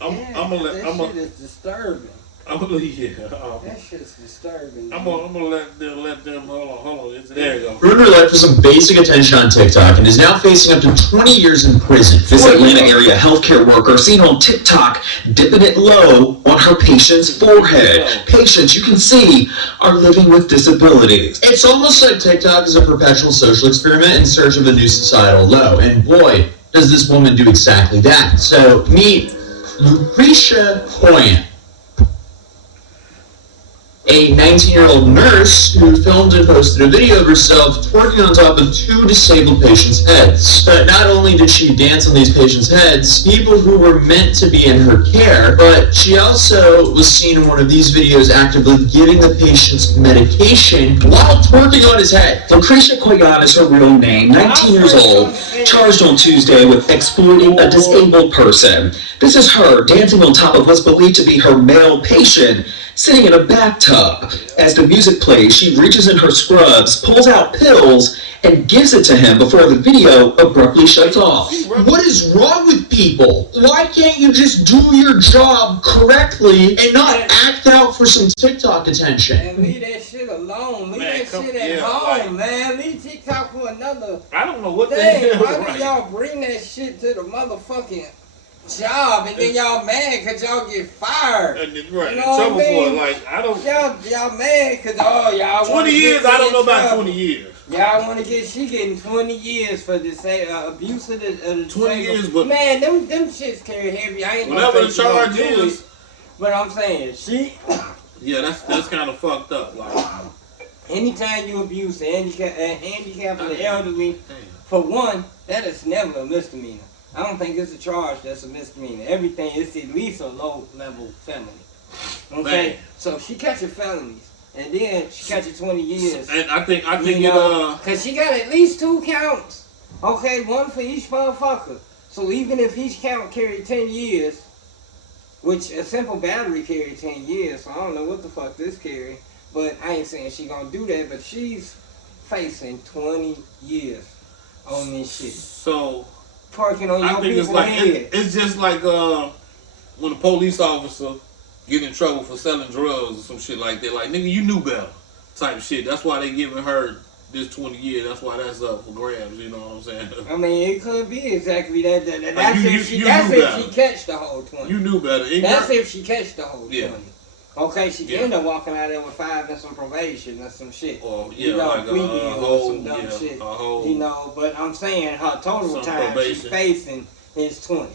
I'm shit is disturbing. That shit's disturbing. I'm gonna let them hold on. There you go. Ruined her life for some basic attention on TikTok and is now facing up to 20 years in prison. This Atlanta area healthcare worker seen on TikTok dipping it low on her patient's forehead. Patients, you can see, are living with disabilities. It's almost like TikTok is a perpetual social experiment in search of a new societal low. And boy, does this woman do exactly that. So meet Lucretia Hoyant, a 19-year-old nurse who filmed and posted a video of herself twerking on top of two disabled patients' heads. But not only did she dance on these patients' heads, people who were meant to be in her care, but she also was seen in one of these videos actively giving the patient's medication while twerking on his head. Lucretia Hoyant is her real name, 19 years old, charged on Tuesday with exploiting a disabled person. This is her dancing on top of what's believed to be her male patient, sitting in a bathtub. As the music plays, she reaches in her scrubs, pulls out pills, and gives it to him before the video abruptly shuts off. What is wrong with people? Why can't you just do your job correctly and not act out for some TikTok attention? And leave that shit alone. Leave that shit at home, man. Leave TikTok for another. I don't know what they do. Why do y'all bring that shit to the motherfucking job and then y'all mad cause y'all get fired? Right, you know in trouble what I mean? for it. Like, I don't. Y'all mad cause y'all 20 years. I don't know about 20 years. Y'all want to she getting 20 years for this abuse of the 20 years, but man, them shits carry heavy. I ain't whatever the charge is. But I'm saying yeah, that's kind of fucked up. Like, anytime you abuse the handicap and the elderly, for one, that is never a misdemeanor. I don't think it's a charge that's a misdemeanor. Everything is at least a low-level felony. Okay? Man. So she catching felonies. And then she catching 20 years. And I think because she got at least 2 counts. Okay? One for each motherfucker. So even if each count carried 10 years, which a simple battery carried 10 years, so I don't know what the fuck this carry. But I ain't saying she gonna do that, but she's facing 20 years on this shit. So parking on your I think it's like head. it's just like when a police officer get in trouble for selling drugs or some shit like that. Like, nigga, you knew better type shit. That's why they giving her this 20 years. That's why that's up for grabs. You know what I'm saying? I mean, it could be exactly that. Like that's if she catch the whole 20. You knew better. That's if she catch the whole 20. Yeah. Okay, she can end up walking out there with 5 and some probation or some shit. Or you know, like or some dumb shit. You know, but I'm saying her total time she's facing is 20.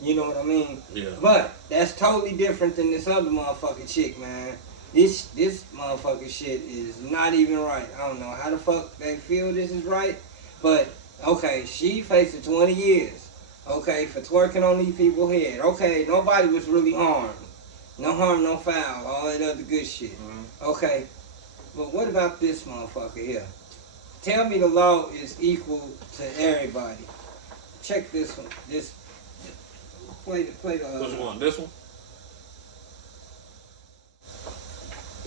You know what I mean? Yeah. But that's totally different than this other motherfucking chick, man. This motherfucking shit is not even right. I don't know how the fuck they feel this is right, but okay, she facing 20 years. Okay, for twerking on these people's head. Okay, nobody was really harmed. No harm, no foul, all that other good shit. Mm-hmm. Okay, but what about this motherfucker here? Tell me the law is equal to everybody. Check this one. Play the. Which one? This one?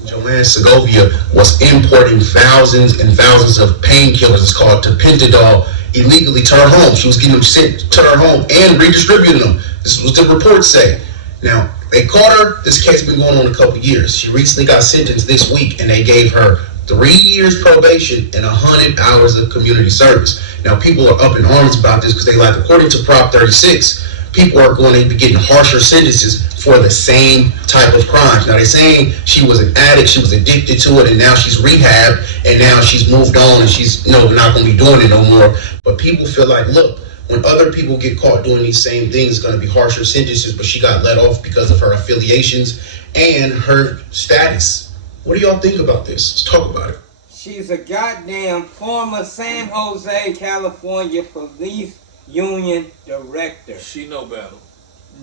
Joanne Segovia was importing thousands and thousands of painkillers. It's called tapentadol illegally to her home. She was getting them sent to her home and redistributing them. This was the reports say. Now, they caught her. This case has been going on a couple years. She recently got sentenced this week, and they gave her 3 years probation and 100 hours of community service. Now, people are up in arms about this because they like, according to Prop 36, people are going to be getting harsher sentences for the same type of crimes. Now, they're saying she was an addict, she was addicted to it, and now she's rehabbed, and now she's moved on, and she's not going to be doing it no more. But people feel like, look, when other people get caught doing these same things, it's going to be harsher sentences, but she got let off because of her affiliations and her status. What do y'all think about this? Let's talk about it. She's a goddamn former San Jose, California police union director. She know better.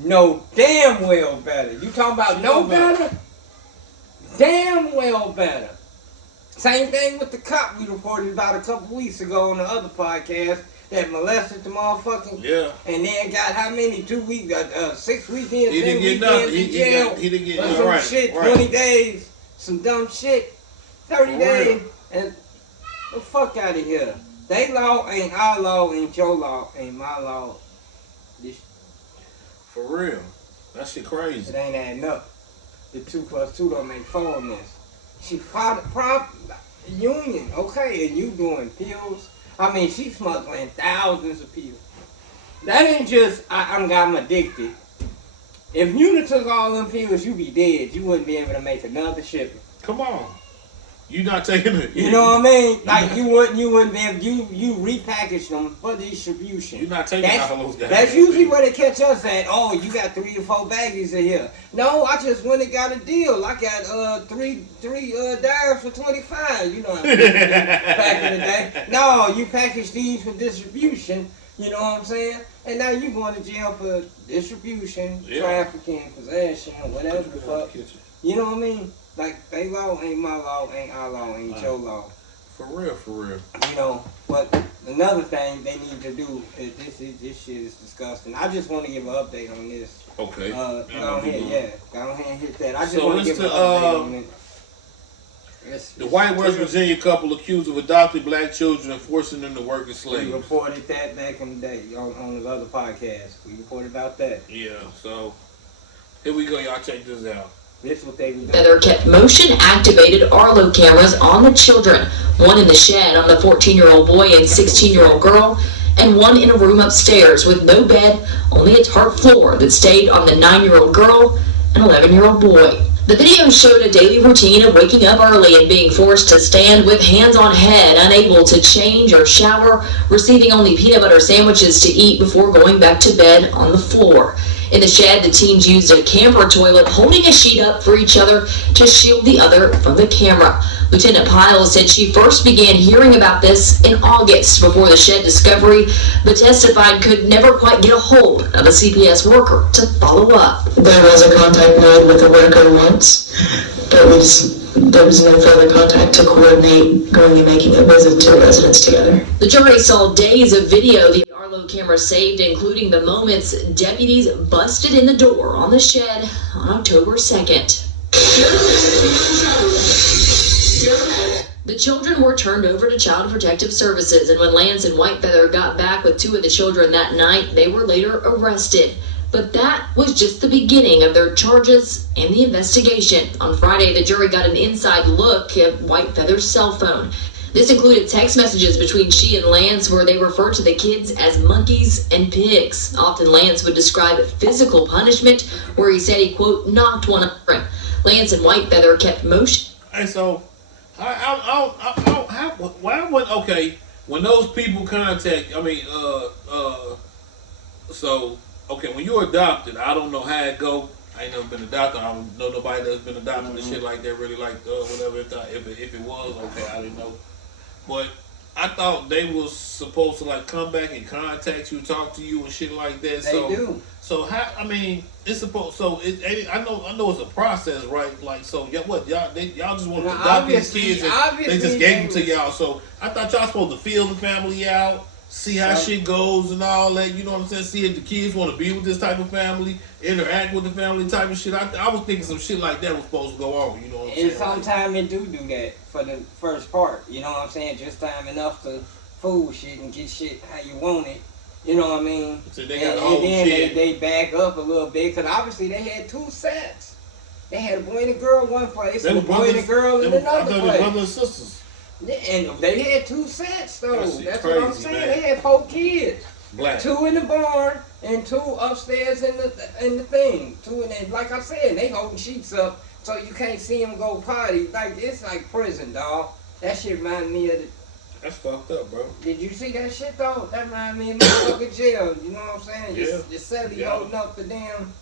Know damn well better. You talking about know better? Damn well better. Same thing with the cop we reported about a couple weeks ago on the other podcast that molested the motherfucking. Yeah. And then got how many? 2 weeks, 6 weekends, He 10 didn't get weekends nothing. in jail. He didn't get or nothing. some Right. shit, Right. 20 days, some dumb shit, 30 For days, real. and the fuck out of here. They law ain't our law, ain't your law, ain't my law. This For real. That shit crazy. it ain't adding up. The 2 plus 2 don't make 4 on this. She filed a prop union, okay, and you doing pills. I mean, she smuggling thousands of pills. That ain't just I'm addicted. If you took all them pills, you be dead. You wouldn't be able to make another shipment. Come on. You not taking it. You know what I mean? Like you wouldn't be able. You repackage them for distribution. You're not taking all those guys. That's usually where they catch us at. Oh, you got 3 or 4 baggies in here. No, I just went and got a deal. I got three dyers for 25. You know what I mean? Back in the day. No, you package these for distribution. You know what I'm saying? And now you going to jail for distribution, trafficking, possession, whatever the fuck. You know what I mean? Like, they law ain't my law, ain't our law, ain't your law. For real, for real. You know, but another thing they need to do is this shit is disgusting. I just want to give an update on this. Okay. Go ahead and hit that. I just want to give an update on it. The white West Virginia couple accused of adopting black children and forcing them to work as slaves. We reported that back in the day on the other podcast. We reported about that. Yeah, so here we go, y'all check this out. This is what they were doing. Feather kept motion-activated Arlo cameras on the children, one in the shed on the 14-year-old boy and 16-year-old girl, and one in a room upstairs with no bed, only a tarp floor that stayed on the 9-year-old girl and 11-year-old boy. The video showed a daily routine of waking up early and being forced to stand with hands on head, unable to change or shower, receiving only peanut butter sandwiches to eat before going back to bed on the floor. In the shed, the teens used a camper toilet, holding a sheet up for each other to shield the other from the camera. Lieutenant Piles said she first began hearing about this in August before the shed discovery, but testified could never quite get a hold of a CPS worker to follow up. There was a contact made with the worker once, but there was no further contact to coordinate going and making a visit to the residence together. The jury saw days of video the Arlo camera saved, including the moments deputies busted in the door on the shed on October 2nd. The children were turned over to Child Protective Services, and when Lance and Whitefeather got back with 2 of the children that night, they were later arrested. But that was just the beginning of their charges and the investigation. On Friday, the jury got an inside look at Whitefeather's cell phone. This included text messages between she and Lance where they referred to the kids as monkeys and pigs. Often Lance would describe physical punishment where he said he, quote, knocked one over. Lance and Whitefeather kept motion. Hey, so, why would, okay, when those people contact, okay, when you're adopted, I don't know how it go. I ain't never been adopted. I don't know nobody that's been adopted and shit like that. Really like whatever. If it was okay, I didn't know. But I thought they was supposed to like come back and contact you, talk to you and shit like that. They do. So how? I mean, it's supposed. So I know it's a process, right? Like so, y'all just want to adopt these kids and they just gave them to y'all. So I thought y'all supposed to fill the family out. see how shit goes and all that. You know what I'm saying? See if the kids want to be with this type of family, interact with the family type of shit. I was thinking some shit like that was supposed to go on. You know what I'm saying? And sometimes it do that for the first part. You know what I'm saying? Just time enough to fool shit and get shit how you want it. You know what I mean? So they got and then they back up a little bit because obviously they had 2 sets. They had a boy and a girl in one place and a boy and a girl in another place. Brothers and sisters. And they had 2 sets though. That's crazy, what I'm saying. man. They had 4 kids. Black. 2 in the barn and 2 upstairs in the thing. 2 in there. Like I said, they holding sheets up so you can't see them go potty. Like it's like prison, dog. That shit reminded me of the. That's fucked up, bro. Did you see that shit though? That reminded me of motherfucking jail. You know what I'm saying? Yeah. Your celly holding up the damn.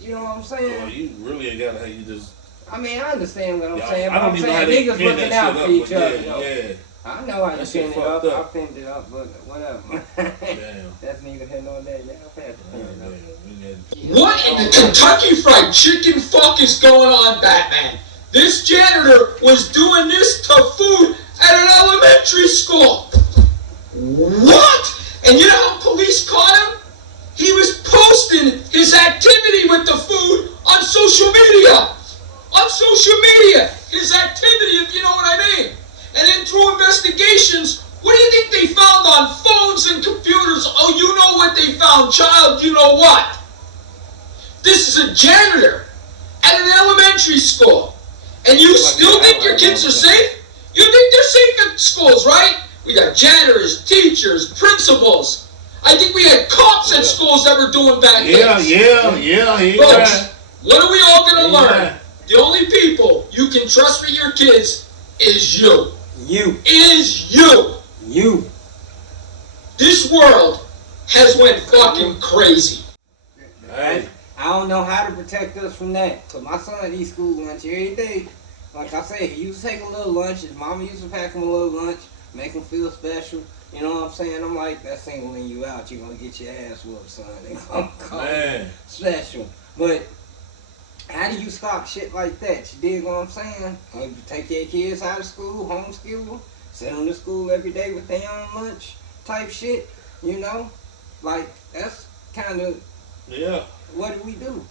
You know what I'm saying? Well, you really ain't gotta have you just. I mean, I understand what I'm saying. I don't even know how saying they niggas pin looking that out shit for up, each but other. yeah. I know how you That shit pinned it up. fucked up. I pinned it up, but whatever. Damn. That's neither here nor there. Y'all had to pin it up. What in the Kentucky Fried Chicken fuck is going on, Batman? This janitor was doing this to food at an elementary school. What? And you know how police caught him? He was posting his activity with the food on social media. On social media, his activity, if you know what I mean. And then through investigations, what do you think they found on phones and computers? Oh, you know what they found, child, you know what? This is a janitor at an elementary school. And you still think your kids are safe? You think they're safe at schools, right? We got janitors, teachers, principals. I think we had cops at schools that were doing bad things. Yeah. Folks, what are we all going to learn? The only people you can trust with your kids is you. You. This world has went fucking crazy. Hey. I don't know how to protect us from that. Cause my son eats school lunch every day. Like I said, he used to take a little lunch. His mama used to pack him a little lunch, make him feel special. You know what I'm saying? I'm like, that's singling you out. You're gonna get your ass whooped, son. They gonna call you special. But how do you stop shit like that? You dig what I'm saying? You take your kids out of school, homeschool them, send them to school every day with their own lunch type shit. You know? Like, that's kind of what do we do?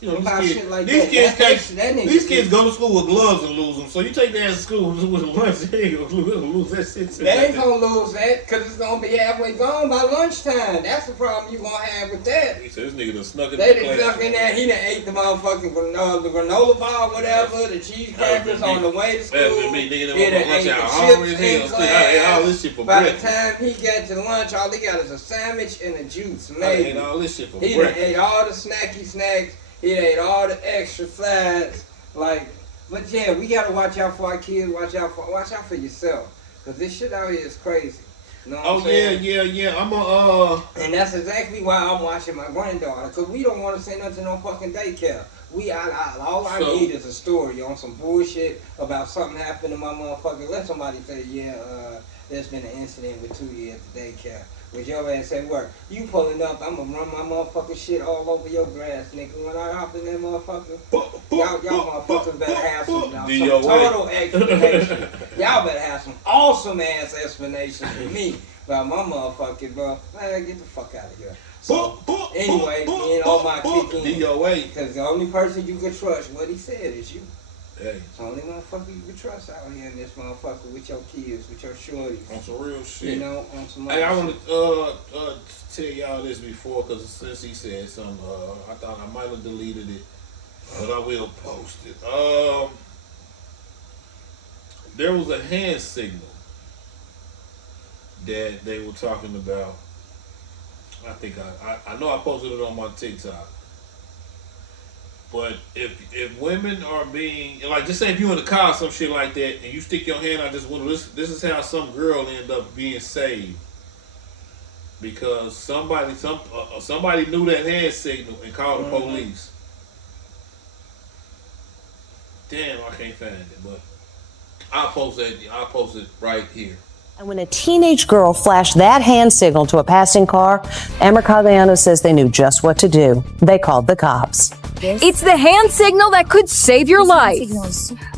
You know, about shit like these that. These kids go to school with gloves and lose them. So you take their ass to school with a lunch, they ain't gonna lose that shit. They ain't gonna lose that because it's gonna be halfway gone by lunchtime. That's the problem you gonna have with that. He said this nigga done snuck in They the done class. snuck in there. He done ate the motherfucking the granola bar, whatever, the cheese crackers on the way to school. That been me, nigga. He done ate the chips in I ate all this shit for By breakfast. the time he got to lunch, all he got is a sandwich and a juice, I maybe. ate all this shit for He breakfast. done ate all the snacky snacks. He ate all the extra flies. Like, but yeah, we gotta watch out for our kids. Watch out for yourself, cause this shit out here is crazy. You know what I'm saying? Yeah. I'm And that's exactly why I'm watching my granddaughter, cause we don't want to send her to no fucking daycare. All I need is a story on some bullshit about something happened to my motherfucker. Let somebody say, there's been an incident with 2 years at daycare. With your ass at work. You pulling up, I'm gonna run my motherfucking shit all over your grass, nigga. When I hop in that motherfucker, y'all motherfuckers better have some total explanation. Y'all better have some awesome ass explanations for me about my motherfucking bro. Man, get the fuck out of here. So, anyway, me and all my kicking, because the only person you can trust, what he said, is you. Hey. It's the only motherfucker you can trust out here in this motherfucker with your kids, with your shorties. On some real shit. You know, on some Hey, I want to tell y'all this before, because since he said something, I thought I might have deleted it, but I will post it. There was a hand signal that they were talking about. I think I know I posted it on my TikTok. But if women are being, like, just say if you in the car or some shit like that, and you stick your hand out this window, this is how some girl end up being saved. Because somebody knew that hand signal and called the police. Damn, I can't find it, but I'll post it right here. And when a teenage girl flashed that hand signal to a passing car, Amber Cagliano says they knew just what to do. They called the cops. It's the hand signal that could save your life.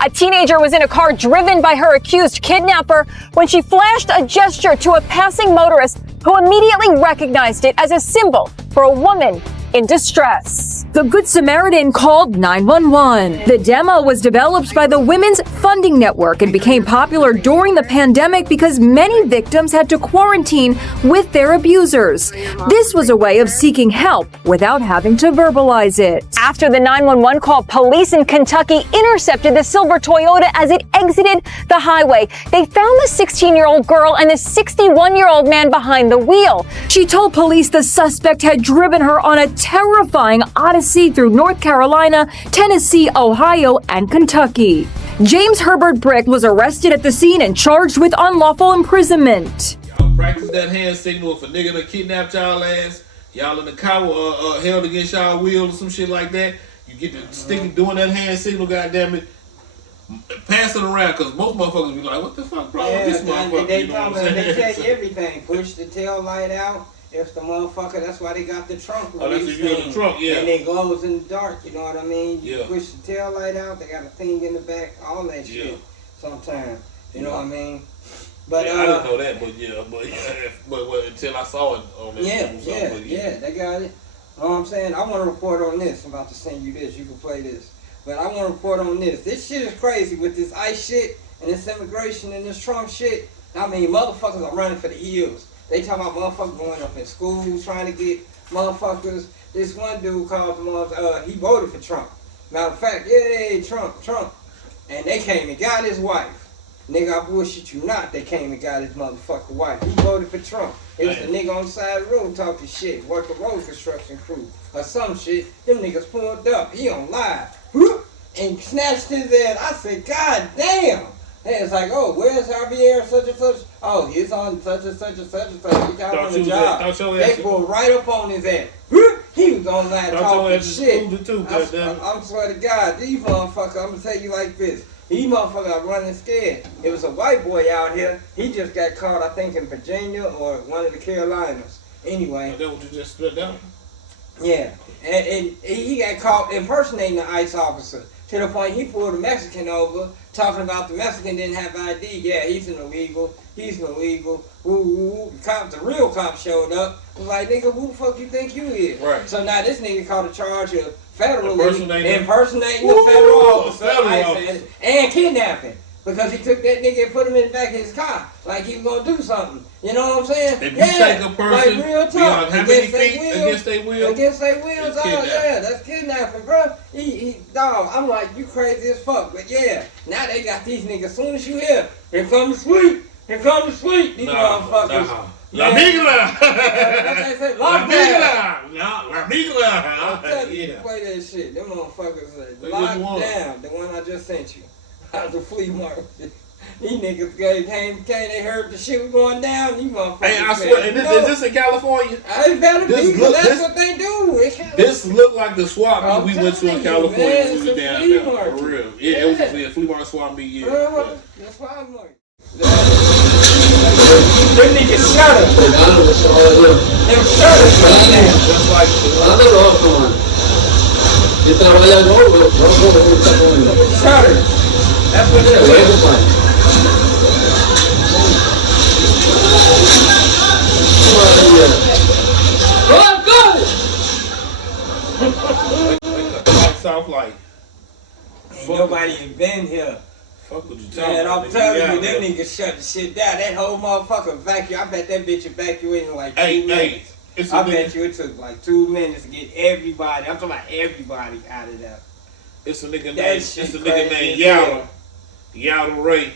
A teenager was in a car driven by her accused kidnapper when she flashed a gesture to a passing motorist, who immediately recognized it as a symbol for a woman in distress. The Good Samaritan called 911. The demo was developed by the Women's Funding Network and became popular during the pandemic because many victims had to quarantine with their abusers. This was a way of seeking help without having to verbalize it. After the 911 call, police in Kentucky intercepted the silver Toyota as it exited the highway. They found the 16-year-old girl and the 61-year-old man behind the wheel. She told police the suspect had driven her on a terrifying odyssey through North Carolina, Tennessee, Ohio, and Kentucky. James Herbert Brick was arrested at the scene and charged with unlawful imprisonment. Y'all practice that hand signal if a nigga done kidnapped y'all ass. Y'all in the car held against y'all wheel or some shit like that. You get to stick doing that hand signal, goddammit. Pass it around, cause most motherfuckers be like, "What the fuck, bro? This motherfucker." They, you know what I'm they saying? tell you everything. Push the tail light out. If the motherfucker, that's why they got the trunk. Oh, that's if you're in the trunk, yeah. And it glows in the dark, you know what I mean? You Yeah. push the tail light out, they got a thing in the back, all that shit. Sometimes, you know what I mean? But yeah, I didn't know that, but until I saw it on that. Yeah, they got it. You know what I'm saying? I want to report on this. I'm about to send you this. You can play this. But I want to report on this. This shit is crazy with this ICE shit and this immigration and this Trump shit. I mean, motherfuckers are running for the hills. They talk about motherfuckers going up in schools trying to get motherfuckers. This one dude called he voted for Trump. Matter of fact, yay, Trump. And they came and got his wife. Nigga, I bullshit you not, they came and got his motherfucking wife. He voted for Trump. It was the nigga on the side of the road talking shit, work a road construction crew or some shit. Them niggas pulled up. He on live. And snatched his ass. I said, God damn. And it's like, oh, where's Javier such and such? Oh, he's on such and such and such and such. He got on the job. They pulled right up on his ass. He was on that talking shit. I swear to God, these motherfuckers, I'm going to tell you like this. These motherfuckers are running scared. It was a white boy out here. He just got caught, I think, in Virginia or one of the Carolinas. Anyway. That what you just split down? Yeah. And he got caught impersonating the ICE officer. To the point he pulled a Mexican over, talking about the Mexican didn't have ID. Yeah, he's an illegal. Ooh. The real cop showed up. Was like, nigga, who the fuck you think you is? Right. So now this nigga caught a charge of federally impersonating the federal officer and kidnapping. Because he took that nigga and put him in the back of his car. Like he was gonna do something. You know what I'm saying? If you take a person like real beyond how many feet against their will? Against their will, that's kidnapping, bro. Dog, I'm like, you crazy as fuck. But yeah, now they got these niggas. As soon as you hear, here come the sweep. These motherfuckers. La Migla! La Migla! La Migla! I'm telling you, play that shit. Them motherfuckers say, locked down. The one I just sent you. Out the flea market. These niggas came, they heard the shit was going down. You motherfuckers. Hey, I swear, and is this in California? I better be, that's what they do. This looked like the swap meet we went to in California when we was down there. For real. Yeah, it was a flea market swap meet, yeah. That's swap market. Them niggas shut us. Them shut us right now. Just like shut us. That's what it is. South like. Ain't nobody even been here. Fuck what you talking about. Man, I'm telling you, them niggas niggas shut the shit down. That whole motherfucker vacuum. I bet that bitch evacuated in like 2 minutes. I bet you it took like 2 minutes to get everybody. I'm talking about everybody out of there. It's a nigga named Yada Ray.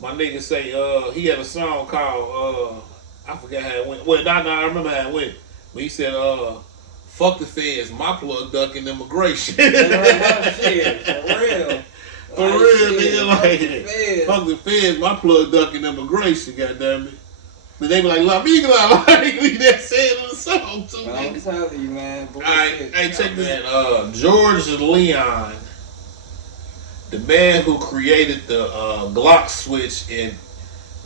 My nigga say he had a song called I forgot how it went. Well, I remember how it went. But he said fuck the feds, my plug ducking immigration. For real. For real, nigga, like fuck the feds, my plug ducking immigration, goddamn it. But they be like, La Migla, like we that said in the song too. I'm telling you, man. Alright, hey, check this out. George Leon, the man who created the Glock switch in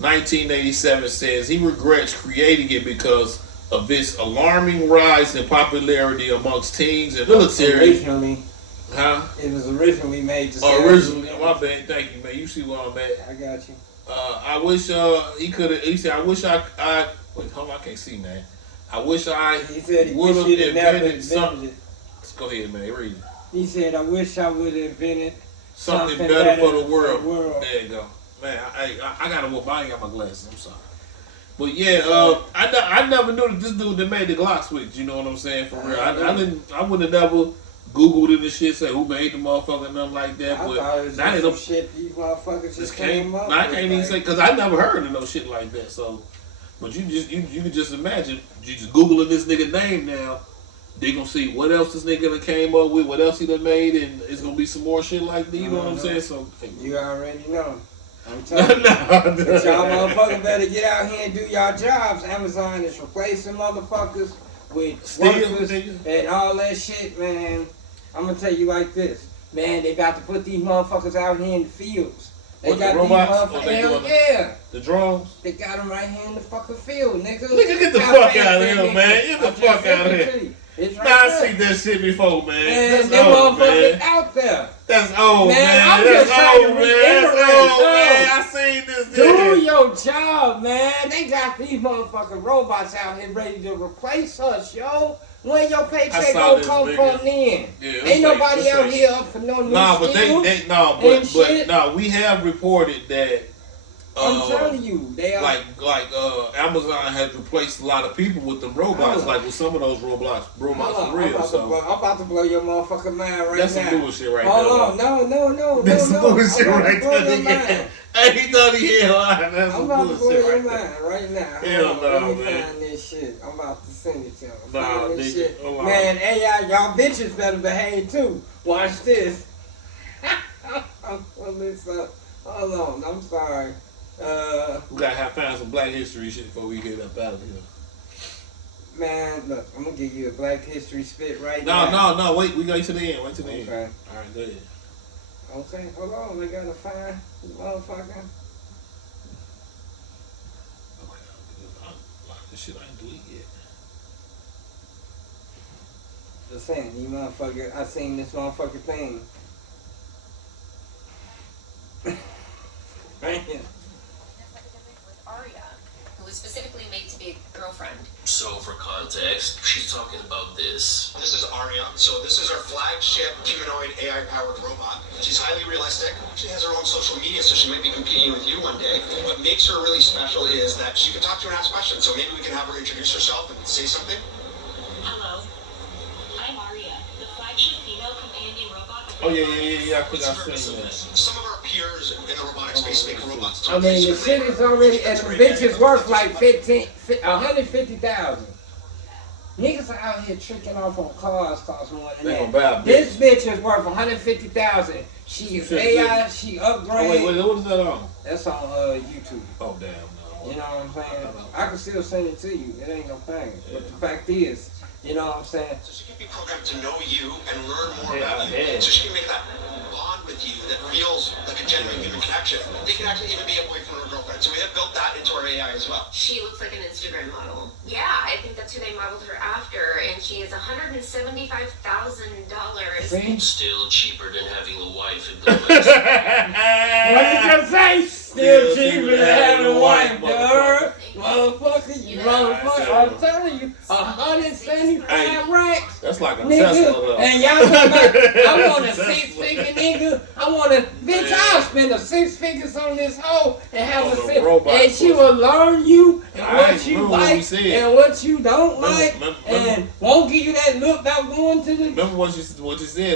1987, says he regrets creating it because of its alarming rise in popularity amongst teens and military Huh? It was originally made to Originally, my bad. Thank you, man. You see where I'm at. I got you. I wish he could have. He said, "I wish I wait, hold on, I can't see, man. I wish I He said he would have wished he'd never invented invented something." it. Let's go ahead, man. Read it. He said, "I wish I would have invented Something better for the world. There you go, man. I got to whoop. I ain't got my glasses. I'm sorry. But yeah, I never knew that this dude that made the Glock switch. You know what I'm saying? For real, I would have never Googled it and shit, say who made the motherfucker and nothing like that. I But thought it was that just ain't some shit these motherfuckers just came up I with, can't even like- say because I never heard of no shit like that. So, but you can just imagine you just Googling this nigga name now. They gonna see what else this nigga done came up with, what else he done made, and it's gonna be some more shit like that. You know what I'm saying? So you already know. I'm telling you, but y'all motherfuckers better get out here and do y'all jobs. Amazon is replacing motherfuckers with workers and all that shit, man. I'm gonna tell you like this, man. They got to put these motherfuckers out here in the fields. They What, got the robots? these Or they motherfuckers. doing Yeah. the drones. They got them right here in the fucking field, nigga. Nigga, get the fuck out of here, man. Get the fuck out of here. It's right Nah, I there. seen that shit before, man. Man, That's them old, motherfuckers man. out there. That's old, man. I'm That's just trying to old, man. reiterate, That's old, no. man. I seen this. Do your job, man. They got these motherfucking robots out here ready to replace us, yo. When your paycheck saw gonna this come nigga. from then? Yeah, Ain't nobody out here up for no new Nah, but skills and shit. we have reported that. I'm telling you, they are like Amazon has replaced a lot of people with them robots, like with some of those robots for real. I'm about to blow your motherfucking mind right That's now. some bullshit right Hold there. on, no. That's some bullshit I'm about right to blow there. your mind. Hey, he thought he had line. That's I'm some about to blow bullshit your right there. mind right now. Hell Hold on, let no, me man. find this shit. I'm about to send it to him. Nah, Find this nigga, shit. hold on. Man, AI, y'all bitches better behave too. Watch this. I'm pulling this up. Hold on, I'm sorry. We gotta find some Black History shit before we get up out of here. Man, look, I'm gonna give you a Black History spit right now. No, wait, we got to the end. Wait to the end. Okay. Alright, go ahead. Okay, hold on, I gotta find the motherfucker. This shit I ain't delete yet. Just saying, you motherfucker, I seen this motherfucker thing. Right here. R.i.P., who was specifically made to be a girlfriend. So for context, she's talking about this. This is R.i.P. So this is our flagship humanoid AI-powered robot. She's highly realistic. She has her own social media, so she might be competing with you one day. What makes her really special is that she can talk to you and ask questions. So maybe we can have her introduce herself and say something. Hello, I'm Aria, the flagship female companion robot. Oh yeah. I think I've seen that. Some of our peers in the robotic space make robots I talk. mean, the shit is already, and the bitch is worth like 150,000. Niggas are out here tricking off on cars cost more than They that. gonna buy a This bitch is worth 150,000. She is Shit, AI, she Oh, upgrade. wait, what is that on? That's on YouTube. Oh damn, no. You know what I'm saying? I can still send it to you. It ain't no thing. But the fact is, you know what I'm saying? So she can be programmed to know you and learn more about you. Yeah. So she can make that bond with you that feels like a genuine human connection. They can actually even be a boyfriend or girlfriend. So we have built that into our AI as well. She looks like an Instagram model. Yeah, I think that's who they modeled her after, and she is $175,000. Still cheaper than having a wife in the West. What did you say? Still cheaper than having a wife, dude. Motherfucker, you motherfucker. I'm telling you, 175 racks. That's like a Nigga, Tesla though. and y'all talking about, I want a Tesla. six-figure nigga. I want a, bitch, I'll spend a 6 figures on this hoe and have On a the six, robot and she will learn you and I what ain't you remember what we like said. and what you don't like, Remember- and won't give you that look about going to the, Remember what you said?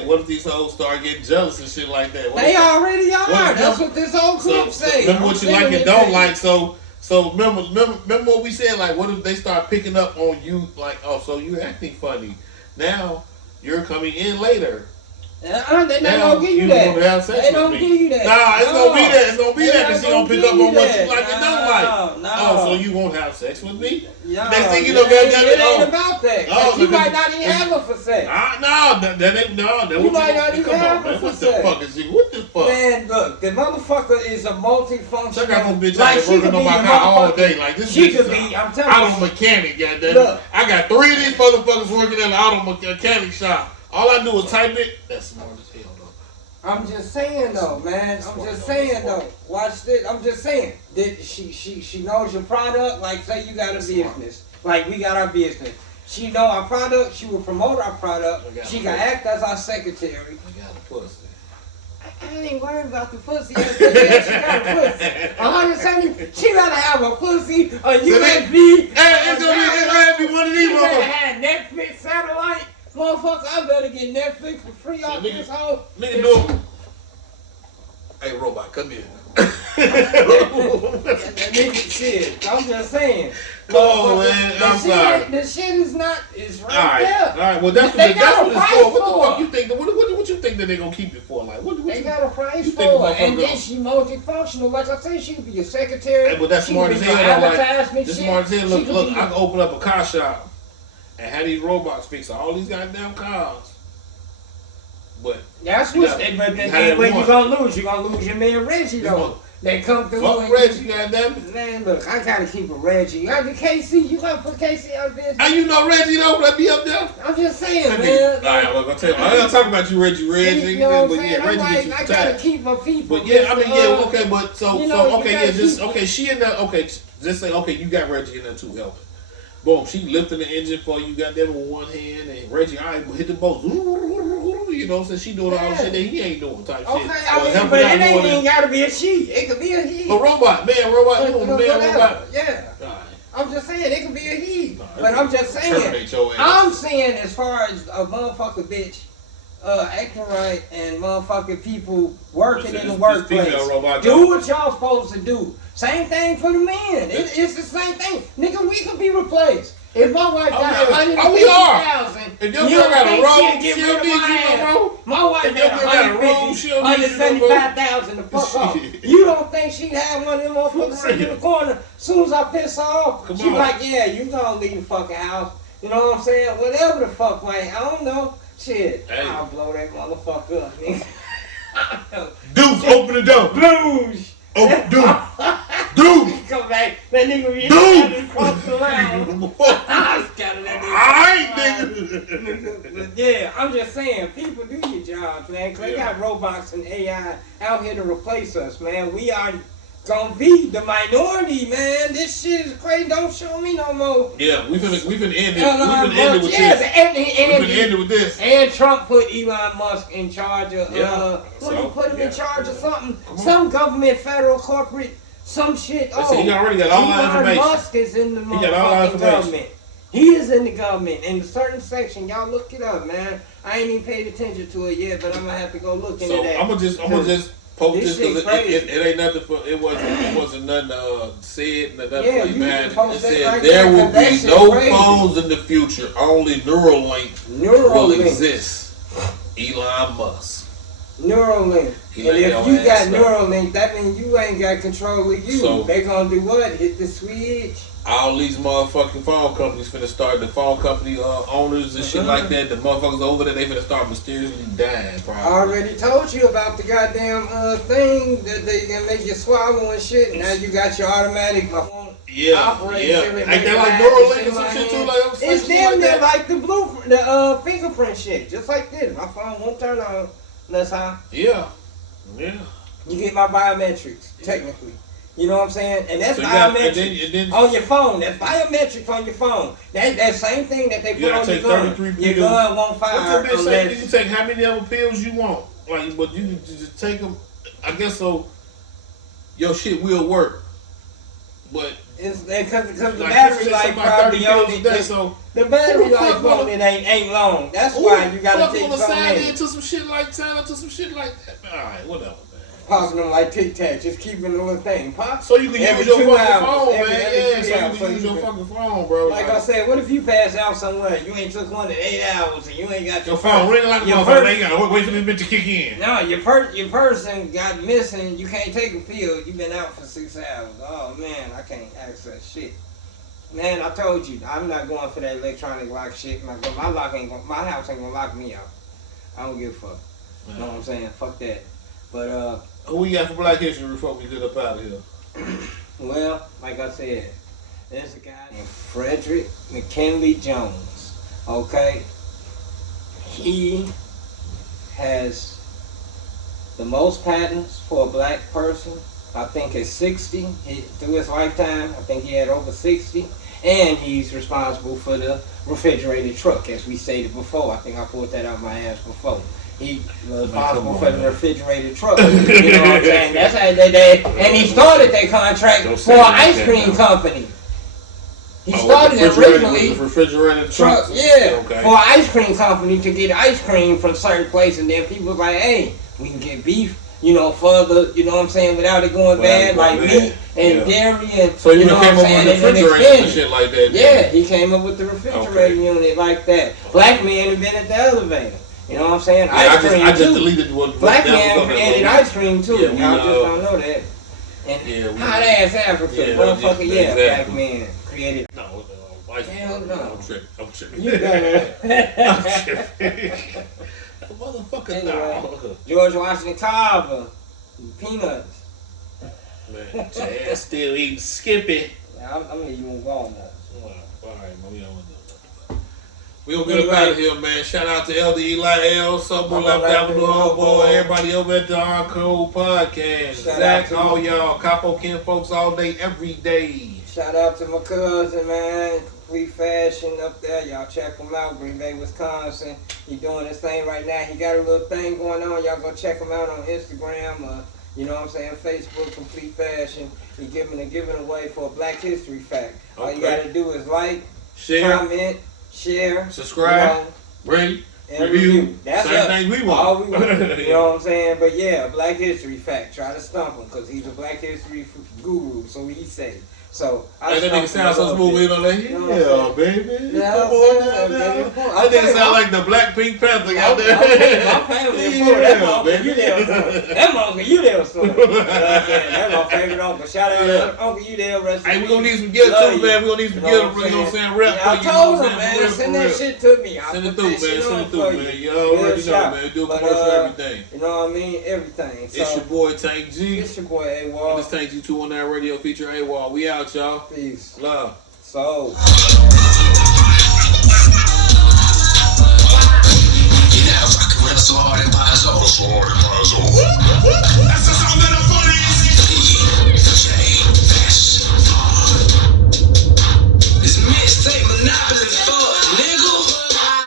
What if these hoes start getting jealous and shit like that? What they if- already are. What- That's what this whole clip say. Remember what you I'm like telling and don't you. like. So remember what we said. Like, what if they start picking up on you? Like, oh, so you're acting funny. Now you're coming in later. They're not Now gonna give you you that. gonna have sex They with don't me. give you that. Nah, it's gonna be that. It's gonna be They're that because not she gonna pick give up you on what that. you like and don't like. No. Oh, so you won't have sex with me? Yeah, Next thing you it know, goddamn ain't oh. about that. Oh, you because- might not even have her for sex. That ain't no. That You might not even come have on, her man. for What the sex. fuck is you? What the fuck? Man, look, the motherfucker is a multifunctional. Check out this bitch like, out she there could working be on my a car all motherfucker- day. Like this She bitch could is be. a I'm telling auto you. mechanic, goddamn. Look. I got 3 of these motherfuckers working in the auto mechanic shop All I do is type it. That's smart as hell, though. I'm just saying though, man. I'm just saying though. Watch this. I'm just saying. She knows your product. Like say you got a business. Like we got our business. She know our product. She will promote our product. She can act as our secretary. I got a pussy. I ain't worried about the pussy. She got a pussy. 170. She gotta have a pussy, a USB. It's gonna be one of these She better motherfuckers. have Netflix satellite. Motherfucker, I better get Netflix for free off this hoe. Nigga do it. Hey, robot, come here. Nigga, shit. I'm just saying. Oh man, I'm sorry. The shit is not. It's right All right, there. all right. Well, that's They what got a it's price for. What the for fuck it. you think? What you think that they gonna keep it for? Like, what They you, got a price you for think it, motherfucker and then gonna- she multifunctional. Like I say, she could be a secretary. Hey, but that's she smart could as be hell. an Though, like, advertisement this shit. smart as hell. She Look, could look. be- I can open up a car shop and have these robots fix all these goddamn cars. But That's you what's. gotta- But you then gotta what you want- gonna lose? You gonna lose your man Reggie though. They come through. Fuck and- Reggie, goddamn. Man, look, I gotta keep a Reggie. I mean, KC, you gotta put KC out there. How you know Reggie though? Let me up there. I'm just saying, All man. right, I'm gonna tell you. I'm not talking about you, Reggie. You know what But I'm yeah, saying? I'm Reggie like, gets you I some gotta time. keep my people. But yeah, I mean, yeah, Mr. okay, but so you know, okay, you yeah, gotta just keep- okay. She in there, okay. Just say, okay, you got Reggie in there too, helping. Boom, she lifting the engine for you, got that with one hand, and Reggie, all right, hit the boat. You know, since she doing all the shit that he ain't doing, type Okay, shit. I Or mean, helping but out it ain't more even than- gotta be a she. It could be a he. A robot, man, robot, you a man, Whatever. robot. Yeah. I'm just saying it could be a he. But I'm just Terminate saying. your ass. I'm saying as far as a motherfucking bitch acting right and motherfucking people working Listen, in the this workplace. female robot Do what y'all supposed to do. Same thing for the men. It's the same thing. Nigga, we could be replaced. If my wife got we are. 150,000, If your you girl don't got a think roll, she'll get she'll rid of need my you ass. no more. My wife If your got girl got a roll, she'll need you no more. 175,000 to fuck off. You don't think she'd have one of them motherfuckers sitting in the corner? As soon as I piss her off, Come she on. like, yeah, you gonna leave the fucking house. You know what I'm saying? Whatever the fuck, man. I don't know. Shit, Hey. I'll blow that motherfucker up, nigga. Deuce, open the door. Blues. Open the door. Deuce. Come back. That nigga be Dude. across the line. Alright, nigga. But yeah, I'm just saying, people do your jobs, man. Cause they got robots and AI out here to replace us, man. We are gonna be the minority, man. This shit is crazy. Don't show me no more. Yeah, we finna end it. We finna end it with Yeah, this. and We finna end it with this. And Trump put Elon Musk in charge of, Yeah. what he put him in charge of something, Come on. some government, federal, corporate, some shit. Listen, he already got all that Elon information. Musk is in the He got all that motherfucking information. government. He is in the government in a certain section. Y'all look it up, man. I ain't even paid attention to it yet, but I'm gonna have to go look into So that. I'm gonna just post This this because shit crazy. it ain't nothing for it wasn't nothing said nothing Yeah, for you man. can post It that said right there there, will 'cause that be shit no crazy. phones in the future. Only Neuralink will Neuralink. exist. Elon Musk. Neuralink. He And let if your you ass got know. Neuralink, that means you ain't got control of you. So- They gonna do what? Hit the switch. All these motherfucking phone companies finna start the phone company owners and shit like that. The motherfuckers over there, they finna start mysteriously dying. I Probably. already told you about the goddamn thing that they can make you swallow and shit. And now you got your automatic phone. Yeah, operating yeah. every Ain't that like minute, Neuralink or my some shit hand. too? Like I'm saying It's shit damn like near that. like the blueprint, the fingerprint shit, just like this. My phone won't turn on unless Yeah, yeah. you get my biometrics, technically. You know what I'm saying? And that's So you got- biometrics and then- on your phone. That's biometrics on your phone. That same thing that they You put gotta on your take gun. 33 Your pills. gun won't What's fire that bitch say? You unless... can take how many other pills you want. Like, but you can just take them. I guess so. Your shit will work, but It's because the like, battery say life somebody probably 30 on pills a it. day, so The battery who the life fuck on gonna- it ain't long. That's why you gotta take on the something side in. into some shit like sign up to some shit like that. All right, whatever, man. Popping them like Tic Tac, just keeping the little thing pop. So you can Every use your 2 fucking hours, phone, every man. 3 Yeah, so hours, you can use your can- fucking phone, bro. Like I said, what if you pass out somewhere? You ain't took one in 8 hours and you ain't got your phone ringing like a your motherfucker. They gotta wait for this bitch to kick in. No, your person got missing. You can't take a pill. You been out for 6 hours. Oh man, I can't access shit. Man, I told you, I'm not going for that electronic lock shit. My house ain't gonna lock me out. I don't give a fuck. You know what I'm saying? Fuck that. But Who we got for Black History before we get up out of here? well, like I said, there's a guy named Frederick McKinley Jones. Okay, he has the most patents for a black person. I think it's 60 through his lifetime. I think he had over 60. And he's responsible for the refrigerated truck, as we stated before. I think I pulled that out my ass before. He was responsible for the refrigerated truck. You know what I'm saying? That's how they and he started that contract for an ice cream company. He started originally refrigerated trucks, for an ice cream company to get ice cream from certain places, and then people was like, hey, we can get beef, further, you know what I'm saying, without it going bad, like meat and dairy and so you know what I'm saying, and refrigerator and shit like that. Yeah, he came up with the refrigerator unit like that. Black man invented the elevator. You know what I'm saying? Ice cream I just deleted what Black man invented ice cream too. Yeah, Y'all just don't know that. And hot ass Africa, motherfucker, black man created. No, hell no. I'm tripping. You got it. I'm tripping. Motherfucker, anyway, no. George Washington Carver, peanuts. Man, your ass still eating Skippy. Yeah, I'm eating walnuts. All right, man, we don't want to do that. We gonna get up out of here, man. Shout out to Elder Eli L, Subway Left Avenue, Homeboy, everybody over at the Encore Podcast. Zach, all y'all, Capo Ken folks all day, every day. Shout out to my cousin, man. Complete Fashion up there. Y'all check him out. Green Bay, Wisconsin. He doing his thing right now. He got a little thing going on. Y'all go check him out on Instagram. You know what I'm saying? Facebook, Complete Fashion. He giving away for a Black History Fact. All you gotta do is like, share, comment, share, subscribe, rate, and review. That's same thing we want. All we want. You know what I'm saying? But yeah, Black History Fact. Try to stump him because he's a Black History guru. So he say. So that nigga sound so smooth, you know, like, yeah, baby. Yeah, come on down there. That nigga sound like the Black Pink Panther out there. My family for that motherfucker, you there, that motherfucker, you there, son. You know what I'm saying? That's my favorite uncle. Shout out to Uncle You there, rest in peace. Hey, we gonna need some gifts too, man. We gonna need some gifts, you know what I'm saying? Rep for you. I told him, man, send that shit to me. Send it through, man. Send it through, man. You already know, man. Do a commercial for everything. You know what I mean? Everything. It's your boy Tank G. It's your boy AWOL. This Tank G 219 Radio featuring AWOL. We out, y'all. Peace. Love. So.